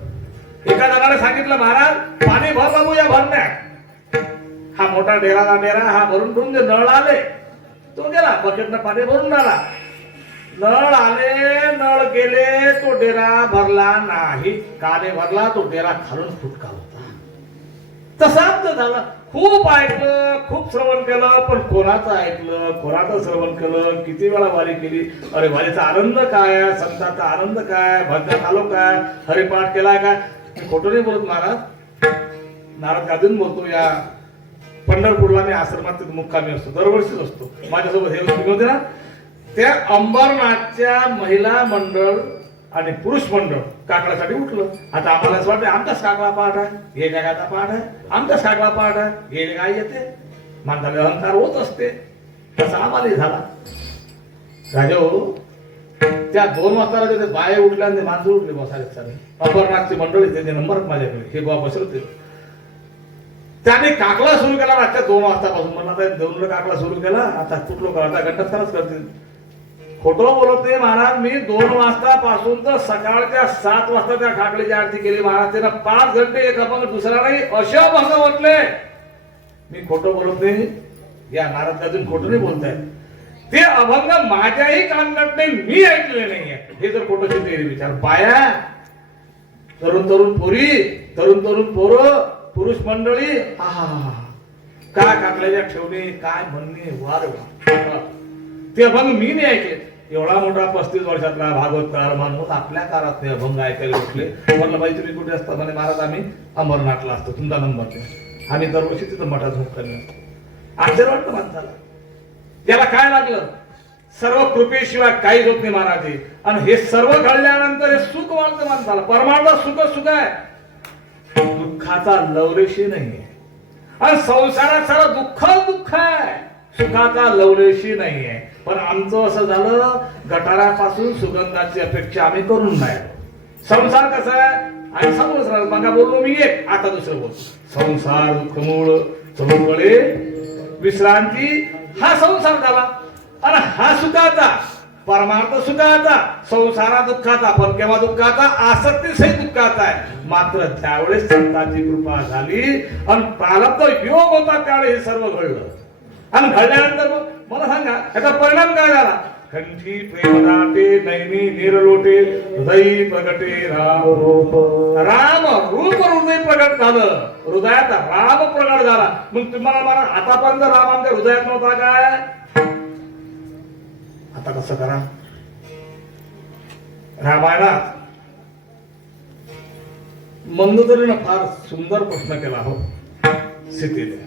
एका जणाने सांगितलं, महाराज पाणी भर बाबू या भरण्यात. हा मोठा डेरा हा भरून ठेवून जे नळ आले, तो गेला बकेटनं पाणी भरून आला. नळ आले, नळ गेले, तो डेरा भरला नाही. काने भरला, तो डेरा खालून फुटका होता. तसाच झालं. खूप ऐकलं, खूप श्रवण केलं, पण कोणाचं ऐकलं, कोणाचं श्रवण केलं, किती वेळा वारी केली, अरे वारीचा आनंद काय, संतांचा आनंद काय, भजनात आलो काय, हरिपाठ केला काय? मी खोटं नाही बोलत महाराज, नारद गाजून बोलतो. या पंढरपूरला मी आश्रमात मुक्कामी असतो, दरवर्षीच असतो. माझ्यासोबत हे तुम्ही होते ना, त्या अंबरनाथच्या महिला मंडळ आणि पुरुष मंडळ काकड्यासाठी उठलं. आता आम्हाला असं वाटतं आमचाच काकडा पाठ आहे, हे जगाचा पाठ आहे, आमचाच काकडा पाठ आहे, हे काय येते, माणसाला अहंकार होत असते. तसा आम्हालाही झाला. राजा त्या 2 वाजता ते बाया उठल्या आणि माणसं उठले बसायला सारे. अंबरनाथची मंडळी त्यांचे नंबर माझ्याकडे, हे बाबा बसवते. त्याने काकला सुरू केला रातच्या 2 वाजतापासून. म्हणून आता 2 काकला सुरू केला, आता कुठलो करता घंटाच खरंच करतील. खोटं बोलत नाही महाराज, मी 2 वाजतापासून तर सकाळच्या 7 वाजता त्या काकलीची आरती केली महाराज. त्यांना 5 घंटे एक अभंग दुसरा नाही असे अभंग म्हटले. मी खोटं बोलत नाही, या नारद गाजून खोटं नाही बोलताय. ते अभंग माझ्याही कानात नाही, मी ऐकले नाहीये. हे जर खोटं चिंते विचार. बाया, तरुण तरुण पोरी, तरुण तरुण पोरं, पुरुष मंडळी, काय काकल्याच्या ठेवणे, काय म्हणणे, वाद. ते अभंग मी नाही ऐकले. एवढा मोठा 35 वर्षातला भागवतकार माणूस आपल्या काळात ते अभंग ऐकायला उठले. म्हणलं बाई तुम्ही कुठे असता? म्हणे महाराज आम्ही अंबरनाथला असतो, तुमचा नंबर द्या. आम्ही दरवर्षी तिथं मठात झोप करणार. आश्चर्य वाटतं माणसाला. याला काय लागलं? सर्व कृपेशिवाय काहीच होत नाही महाराज. आणि हे सर्व घडल्यानंतर हे सुख वाटतं माणसाला. परमार्थ सुख सुख आहे, दुःखाचा लवलेशी नाहीये. आणि संसारात सारं दुःख दुःख आहे, सुखाचा लवलेशी नाहीये. पण आमचं असं झालं, गटारापासून सुगंधाची अपेक्षा आम्ही करून नाही. संसार कसा आहे आणि सांगूच राहिलो. मगा बोललो मी एक, आता दुसरं बोलतो. संसार दुःखमूळ चहूकडे विश्रांती, हा संसार झाला. आणि हा सुखाचा, परमार्थ सुखाचा, संसारा दुःखाचा, पण केव्हा दुःखाचा? आसक्ती सहित दुःखाचा आहे. मात्र त्यावेळेस संतांची कृपा झाली आणि प्रारब्ध योग होता, त्यावेळेस हे सर्व घडलं. आणि घडल्यानंतर मला सांगा याचा परिणाम काय झाला? कंठी प्रेमदाटे नैनी निरलोटे हृदयी प्रगटे राम रूप. राम रूप हृदय प्रगट झालं, हृदयात राम प्रगट झाला. मग तुम्हाला मला आतापर्यंत राम आमच्या हृदयात नव्हता काय? आता कसं करा? रामायणात मंदोदरीनं फार सुंदर प्रश्न केला हो सीतेने.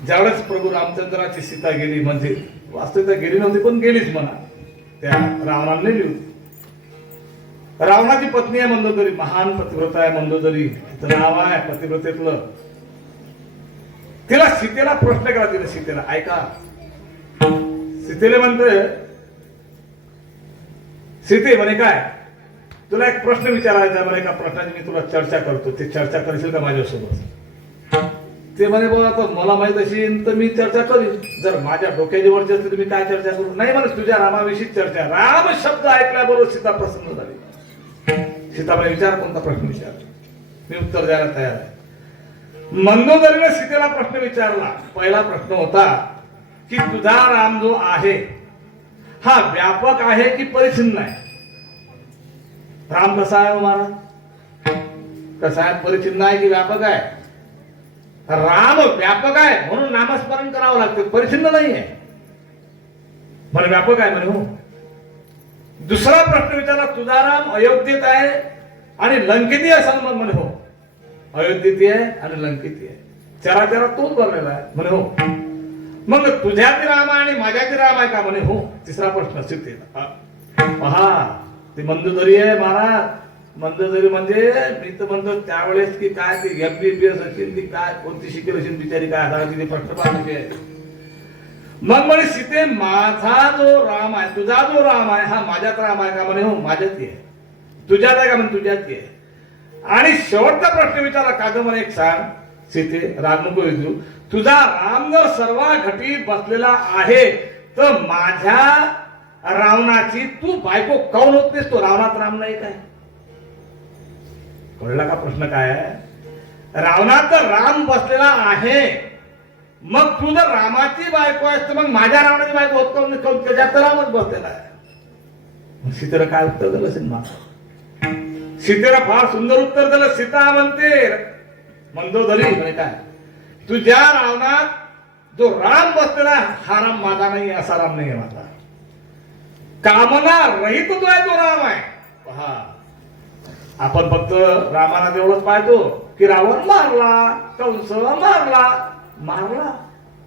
ज्यावेळेस प्रभू रामचंद्राची सीता गेली, म्हणजे वास्तविकता गेली नव्हती पण गेलीच म्हणा, त्या रावणाने नेली होती. रावणाची पत्नी आहे मंदोदरी, महान पतिव्रता आहे मंदोदरी, तिचं नाव आहे पतिव्रतेतलं. तिला सीतेला प्रश्न केला, तिने सीतेला, ऐका, सीतेला म्हणते, सीते म्हणे काय, तुला एक प्रश्न विचारायचा, मला एका प्रश्नाची मी तुला चर्चा करतो, ते चर्चा करशील का माझ्यासोबत? ते म्हणे बाबा आता मला माहित असेल तर मी चर्चा करीन, जर माझ्या डोक्याची वरची असते तर मी काय चर्चा करू? नाही म्हणे, तुझ्या रामाविषयी चर्चा. राम शब्द ऐकल्याबरोबर सीता प्रसन्न झाली. सीता म्हणे, विचार, कोणता प्रश्न विचार, मी उत्तर द्यायला तयार आहे. मंदोदरीने सीतेला प्रश्न विचारला. पहिला प्रश्न होता की तुझा राम जो आहे हा व्यापक आहे की परिच्छिन्न आहे? राम कसा आहे महाराज? कसा आहे? परिच्छिन्न आहे की व्यापक आहे? राम व्यापक आहे म्हणून नामस्मरण करावं लागतं, परिच्छिन्न नाही आहे. म्हणे व्यापक आहे म्हणे. हो. दुसरा प्रश्न विचारला, तुझा राम अयोध्येत आहे आणि लंकेती आहे सांग? म्हणे हो, अयोध्येती आहे आणि लंकेती आहे, चराचरा तोच भरलेला आहे. म्हणे हो. मग तुझ्यात राम आहे आणि माझ्यात राम आहे का? म्हणे हो. तिसरा प्रश्न सीतेला, पहा ते मंदोदरी आहे महाराज. मंदोदरी म्हणजे मी तर म्हणतो त्यावेळेस की काय ते MBBS असेल ती काय कोणती शिकेल असेल बिचारी, काय आता तिथे प्रश्न पाहण्याचे आहे. मग म्हणे सीते, माझा जो राम आहे, तुझा जो राम आहे हा माझ्यात राम आहे का? म्हणे हो, माझ्यात आहे. तुझ्यात आहे का? म्हणे तुझ्यात आहे. आणि शेवटचा प्रश्न विचारला, का ग म्हणे एक सांग सीते, राग नको विचारू, तुझा राम जर सर्व घटी बसलेला आहे तर माझ्या रावणाची तू बायको काऊन होत नाहीस? तो रावणात राम नाही काय? कळला का प्रश्न काय आहे? रावणात तर राम बसलेला आहे, मग तू जर रामाची बायको आहेस तर मग माझ्या रावणाची बायको होत काऊन? त्याच्यात तर रामच बसलेला आहे. सीतेला काय उत्तर दिलं असेल मा? सीतेला फार सुंदर उत्तर दिलं. सीता म्हणते, मंदोदरी म्हणे काय, तुझ्या रावणात जो राम बसलेला हा राम माझा नाही, असा राम नाही आहे माझा. कामना रहित जो आहे तो राम आहे. पहा, आपण फक्त रामाना एवढंच पाहतो की रावण मारला, कंस मारला.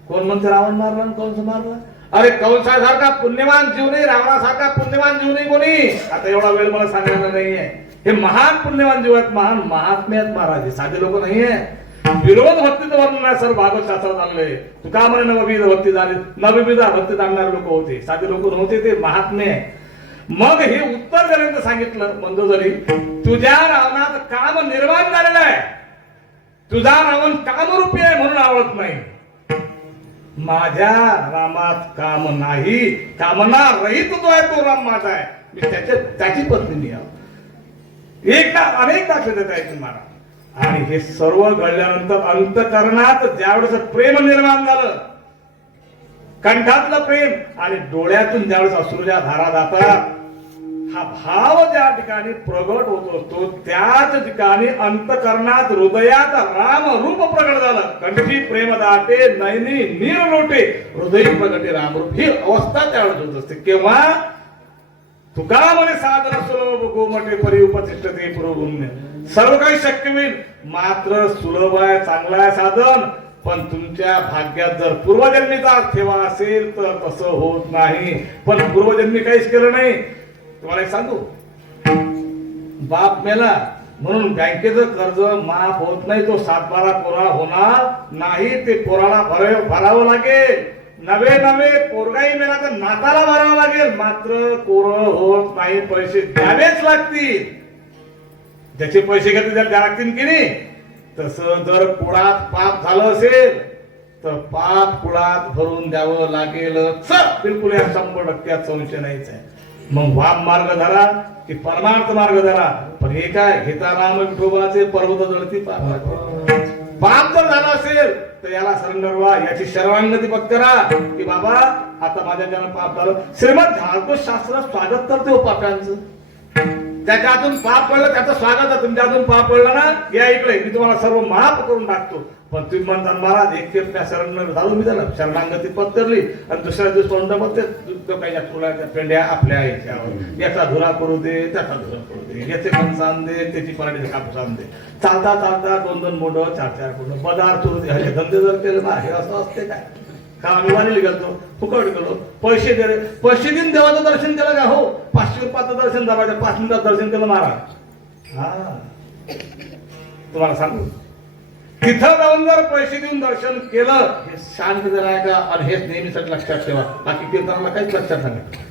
कोण म्हणते रावण मारला आणि कंस मारला? अरे कंसासारखा पुण्यवान जीव नाही, रावणासारखा पुण्यवान जीव नाही कोणी. आता एवढा वेळ मला सांगायला नाहीये. हे महान पुण्यवान जीव आहेत, महान महात्मे आहेत महाराज, साधे लोक नाहीये. विरोध भक्तीचं वर्णन आहे सर भागवत शास्त्रात आणलंय. तुका म्हणे नवविध भक्ती झाली, नवविध भक्ती जाणणारे लोक होते, साधे लोक नव्हते, ते महात्मे. मग हे उत्तर दिल्यानंतर सांगितलं मंदोदरी, तुझ्या रावणात काम निर्माण झालेलं आहे, तुझा रावण कामरूपी आहे म्हणून आवडत नाही. माझ्या रामात काम नाही, कामना रहित जो आहे तो राम माझा आहे, मी त्याची पत्नी मी आहो. एकदा अनेकदा देता येतील महाराज. आणि हे सर्व घडल्यानंतर अंतकरणात ज्यावेळेस प्रेम निर्माण झालं, कंठातलं प्रेम आणि डोळ्यातून ज्यावेळेस अश्रूच्या धारा जातात, हा भाव ज्या ठिकाणी प्रगट होत असतो त्याच ठिकाणी अंतकरणात हृदयात राम रूप प्रगट झालं. कंठी प्रेम दाटे, नयनी नीर लोटे, हृदय प्रगटे रामरूप. ही अवस्था त्यावेळेस होत असते. केव्हा? तुका म्हणे साधन सुलभ गोमटे परी उपतिष्ठते पुरोगुण्य. सर्व काही शक्य होईल, मात्र सुलभ आहे, चांगलं आहे साधन, पण तुमच्या भाग्यात जर पूर्वजन्मीचा ठेवा असेल तर तसं होत नाही. पण पूर्वजन्मी काहीच केलं नाही. तुम्हाला एक सांगू, बाप मेला म्हणून बँकेचं कर्ज माफ होत नाही, तो 7-12 कोरा होणार नाही, ते पोराला भरावं लागेल. नवे पोरगाही मेला तर नाताला भरावं लागेल, मात्र कोरं होत नाही, पैसे द्यावेच लागतील. ज्याचे पैसे घेतले त्याला द्यावे लागतील की नाही? तसं जर कुळात पाप झालं असेल तर पाप कुळात भरून द्यावं लागेल. बिलकुल या 100% संशय नाहीच आहे. मग वाम मार्ग धरा की परमार्थ मार्ग धरा, पण हे काय घेता राम विठोबाचे पर्वत जळती पाप जर झाला असेल तर याला सरेंडर व्हा, याची सर्वांगती पत्करा की बाबा आता माझ्या ज्यानं पाप झालं. श्रीमद भागवत शास्त्र स्वागत करते हो पाप्यांचं. त्याच्या हातून पाप पडलं त्याचं स्वागत आहे, तुमच्या हातून पाप पडलं ना, या इकडे मी तुम्हाला सर्व माफ करून टाकतो. पण तुम्ही म्हणता महाराज एक शरण झालो मी, त्याला शरणांगती पत्करली आणि दुसऱ्या दिवस काही पेंड्या आपल्या याच्यावर, याचा धुरा करू दे, त्याचा धुरा करू दे, याचे कणस आण दे, त्याची पराठीचे कापूस आण दे. चालता 2-2 मोठं 4-4 मोठं पदार्थ हे धंदे जर केले ना, हे असं असते काय? का आम्ही वाणीला गेलो, फुकट गेलो, पैसे दिले, पैसे देऊन देवाचं दर्शन केलं का? हो. 500 रुपयाचं दर्शन झालं, 5 मिनिटात दर्शन केलं महाराज. हा तुम्हाला सांगू, तिथं जाऊन जर पैसे देऊन दर्शन केलं, हे शांत जर आहे का, आणि हेच नेहमीसाठी लक्षात ठेवा, बाकी कीर्तनाला काहीच लक्षात सांगितलं.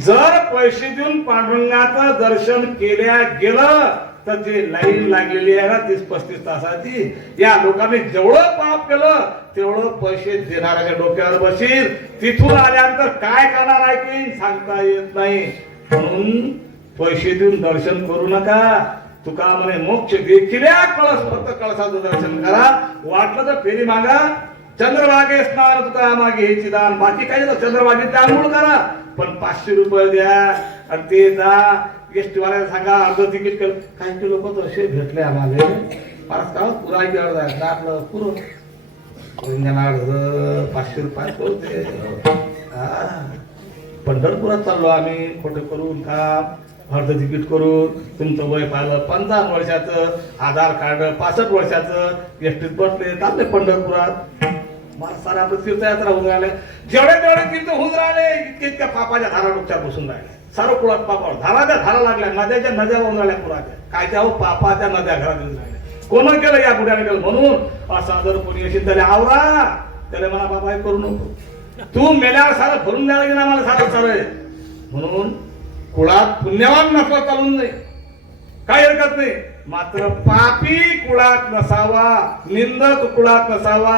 जर पैसे देऊन पांडुरंगाचं दर्शन केल्या गेलं तर जे लाईन लागलेली आहे ना 30-35 तासाची, या लोकांनी जेवढं पाप केलं तेवढं पैसे देणाऱ्याच्या डोक्यावर बसील. तिथून आल्यानंतर काय करणार आहे की सांगता येत नाही. म्हणून पैसे देऊन दर्शन करू नका. तुका म्हणे मोक्ष देखील कळस, फक्त कळसाचं दर्शन करा. वाटलं तर फेरी मागा, चंद्रभागे स्नान तुका मागे हे दान, बाकी काही नाही, चंद्रभागेत आंघोळ करा, पण 500 रुपये द्या आणि ते जा. एसटी वाल्याला सांगा अर्ध तिकीट केलं. काही लोक तसे भेटले आम्हाला, परत का पुरा गेलं जायचं ना आपलं पुरं 500 रुपये पोहोचते. पंढरपुरात चाललो आम्ही, खोटं करून काम, अर्ध तिकीट करून. तुमचं वय पाहिलं 55 वर्षाचं, आधार कार्ड 65 वर्षाचं, एसटीत बसले चालले पंढरपुरात. मला सारे आपलं तीर्थयात्रा होऊन राहिले, जेवढे तेवढे तीर्थ होऊन राहिले, इतक्या पापाच्या धारा डोक्यात बसून राहिले. सारं कुळात पापावर धाराच्या धारा लागल्या, नद्याच्या नद्या होऊन राहिल्या पुराच्या. काय त्या पापाच्या नद्या घरात येऊन राहिल्या. कोण केलं या बुड्याने केलं. म्हणून असा जर कोणी असेल त्याला आवरा, त्याला मला बाबा करू नको, तू मेल्यावर सारं भरून द्यायला गेला मला सारं सारं. म्हणून कुळात पुण्यवान नसला चालून नाही, काही हरकत नाही, मात्र पापी कुळात नसावा, निंदक कुळात नसावा.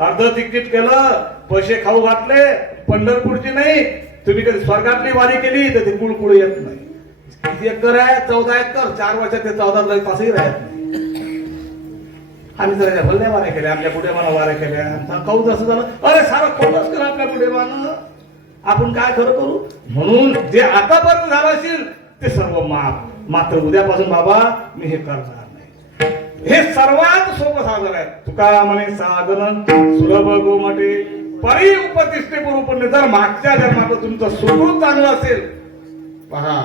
अर्ध तिकीट केलं, पैसे खाऊ घातले, पंढरपूरची नाही, तुम्ही कधी स्वर्गातली वारी केली तर ते कुळ येत नाही. किती एकर आहे? 14 एकर. 4 वर्षात ते 14 तासही राहत नाही. आम्ही तर भल्या वाऱ्या केल्या, आपल्या पुढेमानं वाऱ्या केल्या, काऊच असं झालं, अरे सारं खोटच करा आपल्या पुढेमानं, आपण काय खरं करू. म्हणून जे आतापर्यंत झालं असेल ते सर्व माफ. मात्र उद्यापासून बाबा मी हे करणार नाही. हे सर्वात सोपं साधन आहे. तुका म्हणे साधन सुलभ गोमटे परी उपतिष्ठे पूर्वपुण्य. जर मागच्या जन्मात तुमचं सुकृत चांगलं असेल पहा,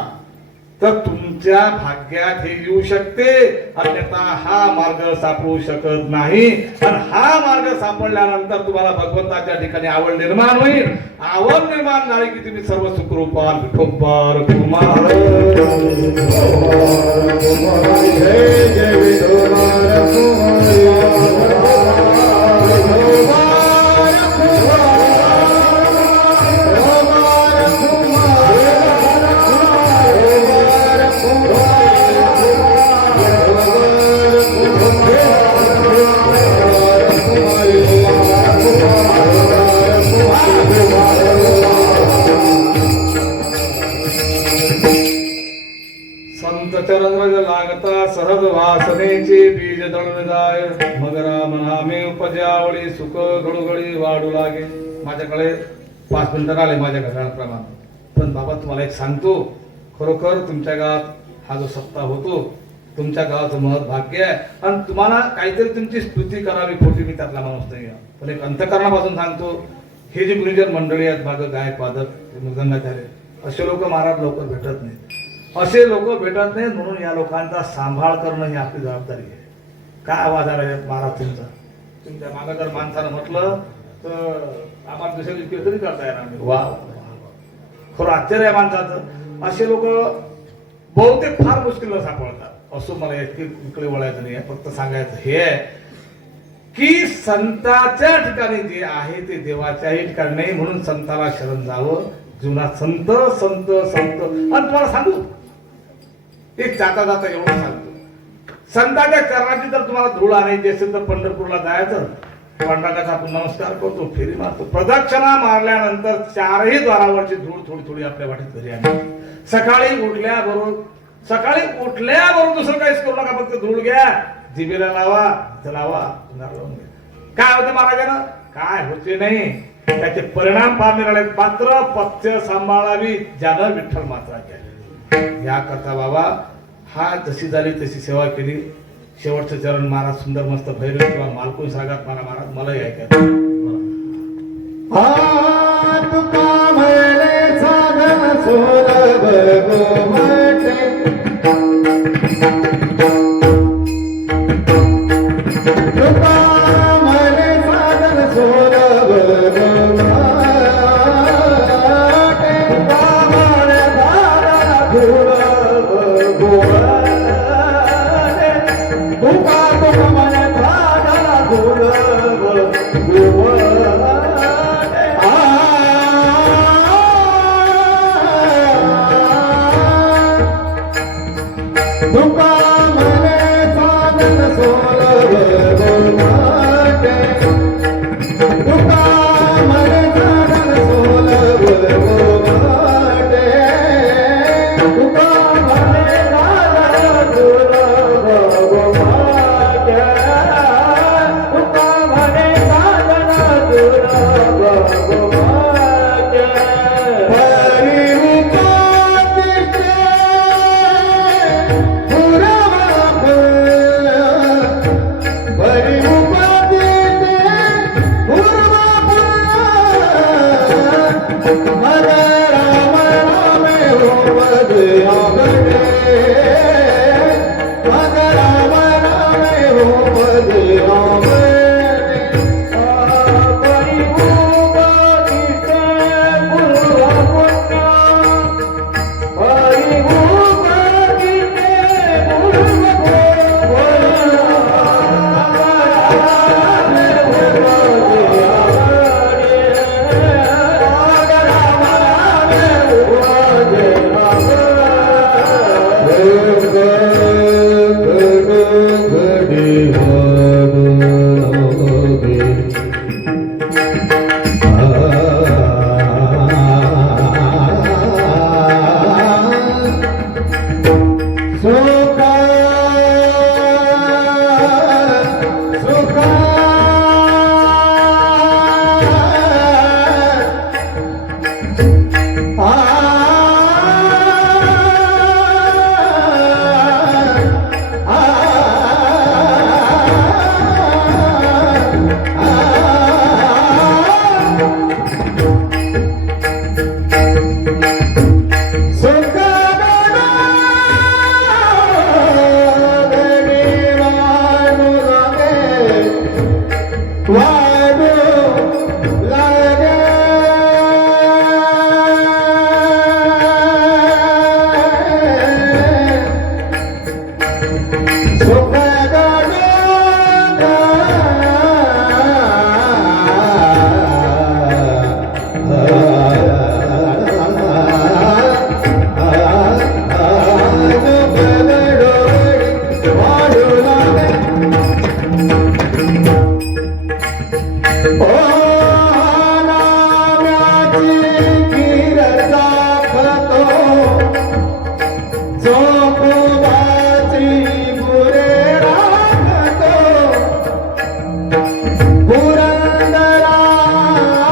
तर तुमच्या भाग्यात हे येऊ शकते, अन्यथा हा मार्ग सापडू शकत नाही. आणि हा मार्ग सापडल्यानंतर तुम्हाला भगवंताच्या ठिकाणी आवड निर्माण होईल. आवड निर्माण झाली की तुम्ही सर्व सुखरूपान विठोबार कुमार जय जय विठोबार चरण लागता सहज वासनेचे बीज दळून जाय. मग राम नामे उपजावळी सुख घडोघडी वाढू लागे. माझ्याकडे 5 मिनिटं आले माझ्या घराप्रमाणे, पण बाबा तुम्हाला एक सांगतो, खरोखर तुमच्या गावात हा जो सप्ताह होतो, तुमच्या गावाचं महत् भाग्य आहे. आणि तुम्हाला काहीतरी तुमची स्तुती करावी, खोटी मी त्यातला माणूस नाही, पण एक अंतकरणापासून सांगतो, हे जे गुरुजन मंडळी आहेत, मागं गायक वादक मृदंगाचार्य, असे लोक महाराज लवकर भेटत नाहीत. असे लोक भेटत नाहीत. म्हणून या लोकांचा सांभाळ करणं ही आपली जबाबदारी आहे. काय आवाज आला महाराज तुमचा? तुमच्या मागं जर माणसानं म्हटलं तर आम्हाला दुसऱ्या दिवशी कीर्तन करता येणार नाही. वा, खरं आश्चर्य आहे माणसाचं. असे लोक बहुतेक फार मुश्किलला सापडतात. असो मला इकडे वळायचं नाही, फक्त सांगायचं हे आहे की संताच्या ठिकाणी जे आहे ते देवाच्याही ठिकाणी नाही. म्हणून संताला शरण जावं. जीवनात संत संत संत. आणि तुम्हाला सांगू, एक जाता जाता एवढं सांगतो, संतांच्या चरणाची जर तुम्हाला धूळ आणायची असेल तर पंढरपूरला जायचं, पांडुरंगाचा आपण नमस्कार करतो, फेरी मारतो, प्रदक्षिणा मारल्यानंतर 4ही द्वारावरची धूळ थोडी थोडी आपल्या वाटेत घरी आणली. सकाळी उठल्याबरोबर दुसरं काहीच करू नका, फक्त धूळ घ्या, जिभेला लावा, लावा, काय होते महाराजांना? काय होते नाही, त्याचे परिणाम फार निराळे. मात्र पथ्य सांभाळावी ज्यानं विठ्ठल मात्रा केली. या करता बाबा हा जशी झाली तशी सेवा केली. शेवटचं चरण महाराज सुंदर मस्त भैरव किंवा मालकून सागात मला महाराज मलाही ऐकायचं. तुका म्हणे साधन सुलभ गोमटे तुका म्हणे साधन सुलभ गोमटे तुका म्हणे खीर चाखतो चोखोबाची गुरे राखतो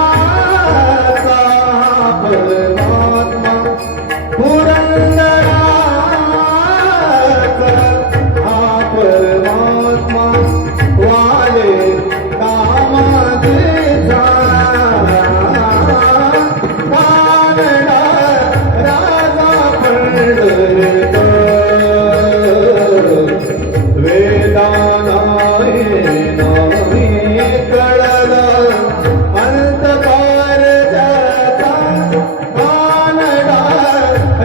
पुरंदराचा परमात्मा पुरंदराचा हा परमात्मा वाले कामाचा कानडा राजा पंढरपूर वेदानाय नाही कळलं अंतकार जाता कानडा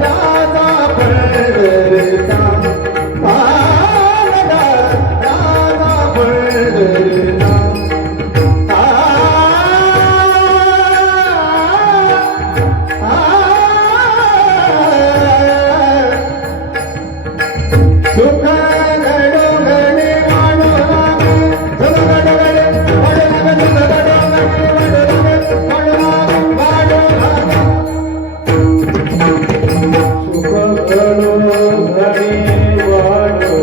राजा पंढरचा कानडा राजा पंढरचा सुख गडोगडे वाढू लागे सुख गडोगडे वाढू लागे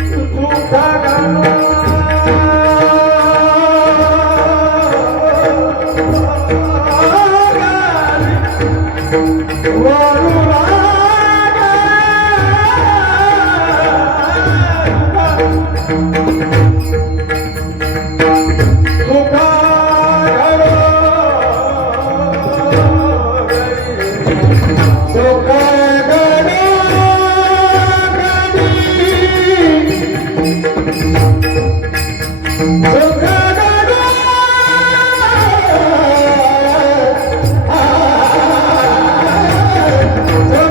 सुख गडोगडे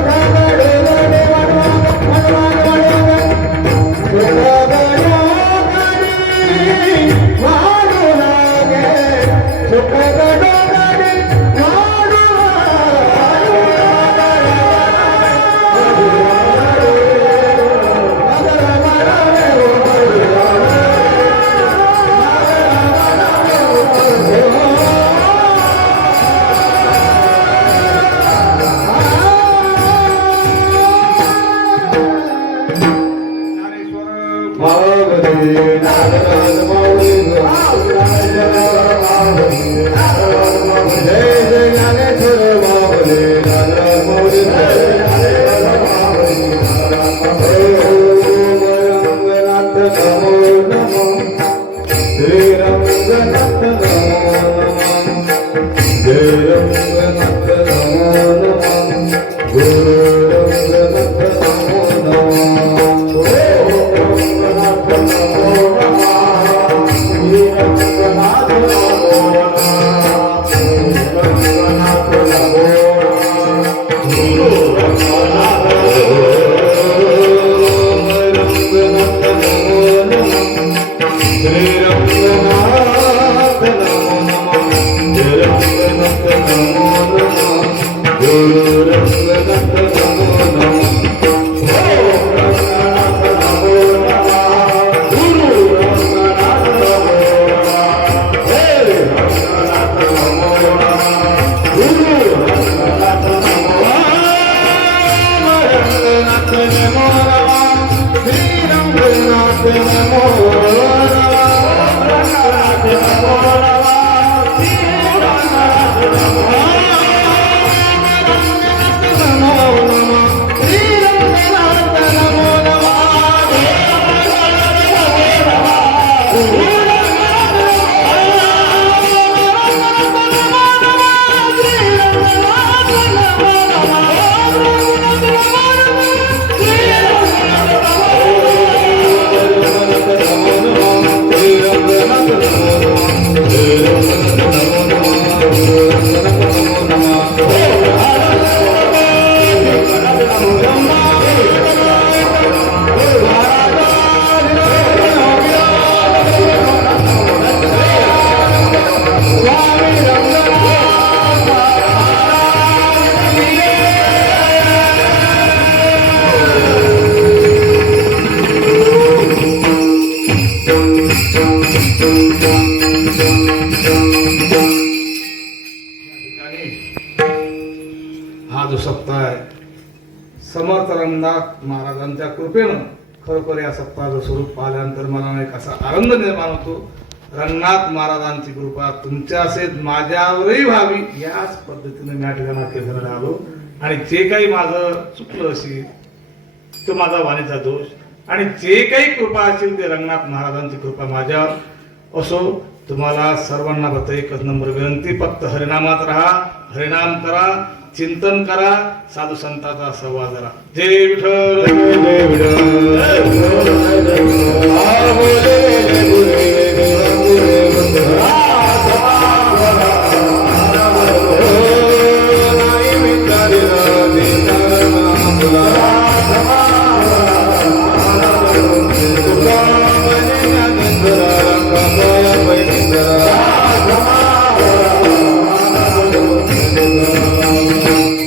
वाढू लागे वाढू लागे सुख गडोगडे वाढू Oh हा जो सप्ताह आहे समर्थ रंगनाथ महाराजांच्या कृपेनं खरोखर या सप्ताहाचं स्वरूप पाहिल्यानंतर मला एक असा आनंद निर्माण होतो. रंगनाथ महाराजांची कृपा तुमच्या असेल माझ्यावरही व्हावी याच पद्धतीने मी या ठिकाणी कीर्तनाला आलो. आणि जे काही माझं चुकलं असेल तो माझा वाणीचा दोष आणि जे काही कृपा असेल ते रंगनाथ महाराजांची कृपा माझ्यावर असो. तुम्हाला सर्वांना फक्त एकच नंबर विनंती, फक्त हरिनामात राहा, हरिनाम करा, चिंतन करा, साधू संतांचा सहवास करा. जय विठ्ठल जय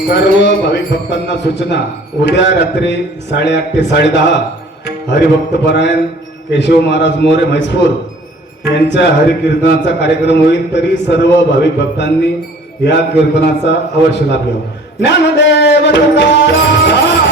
सर्व भाविक भक्तांना सूचना, उद्या रात्री 8:30 ते 10:30 हरिभक्त परायण केशव महाराज मोरे म्हैसपूर यांच्या हरिकीर्तनाचा कार्यक्रम होईल. तरी सर्व भाविक भक्तांनी या कीर्तनाचा अवश्य लाभ घ्यावा. ज्ञानदेव तुकाराम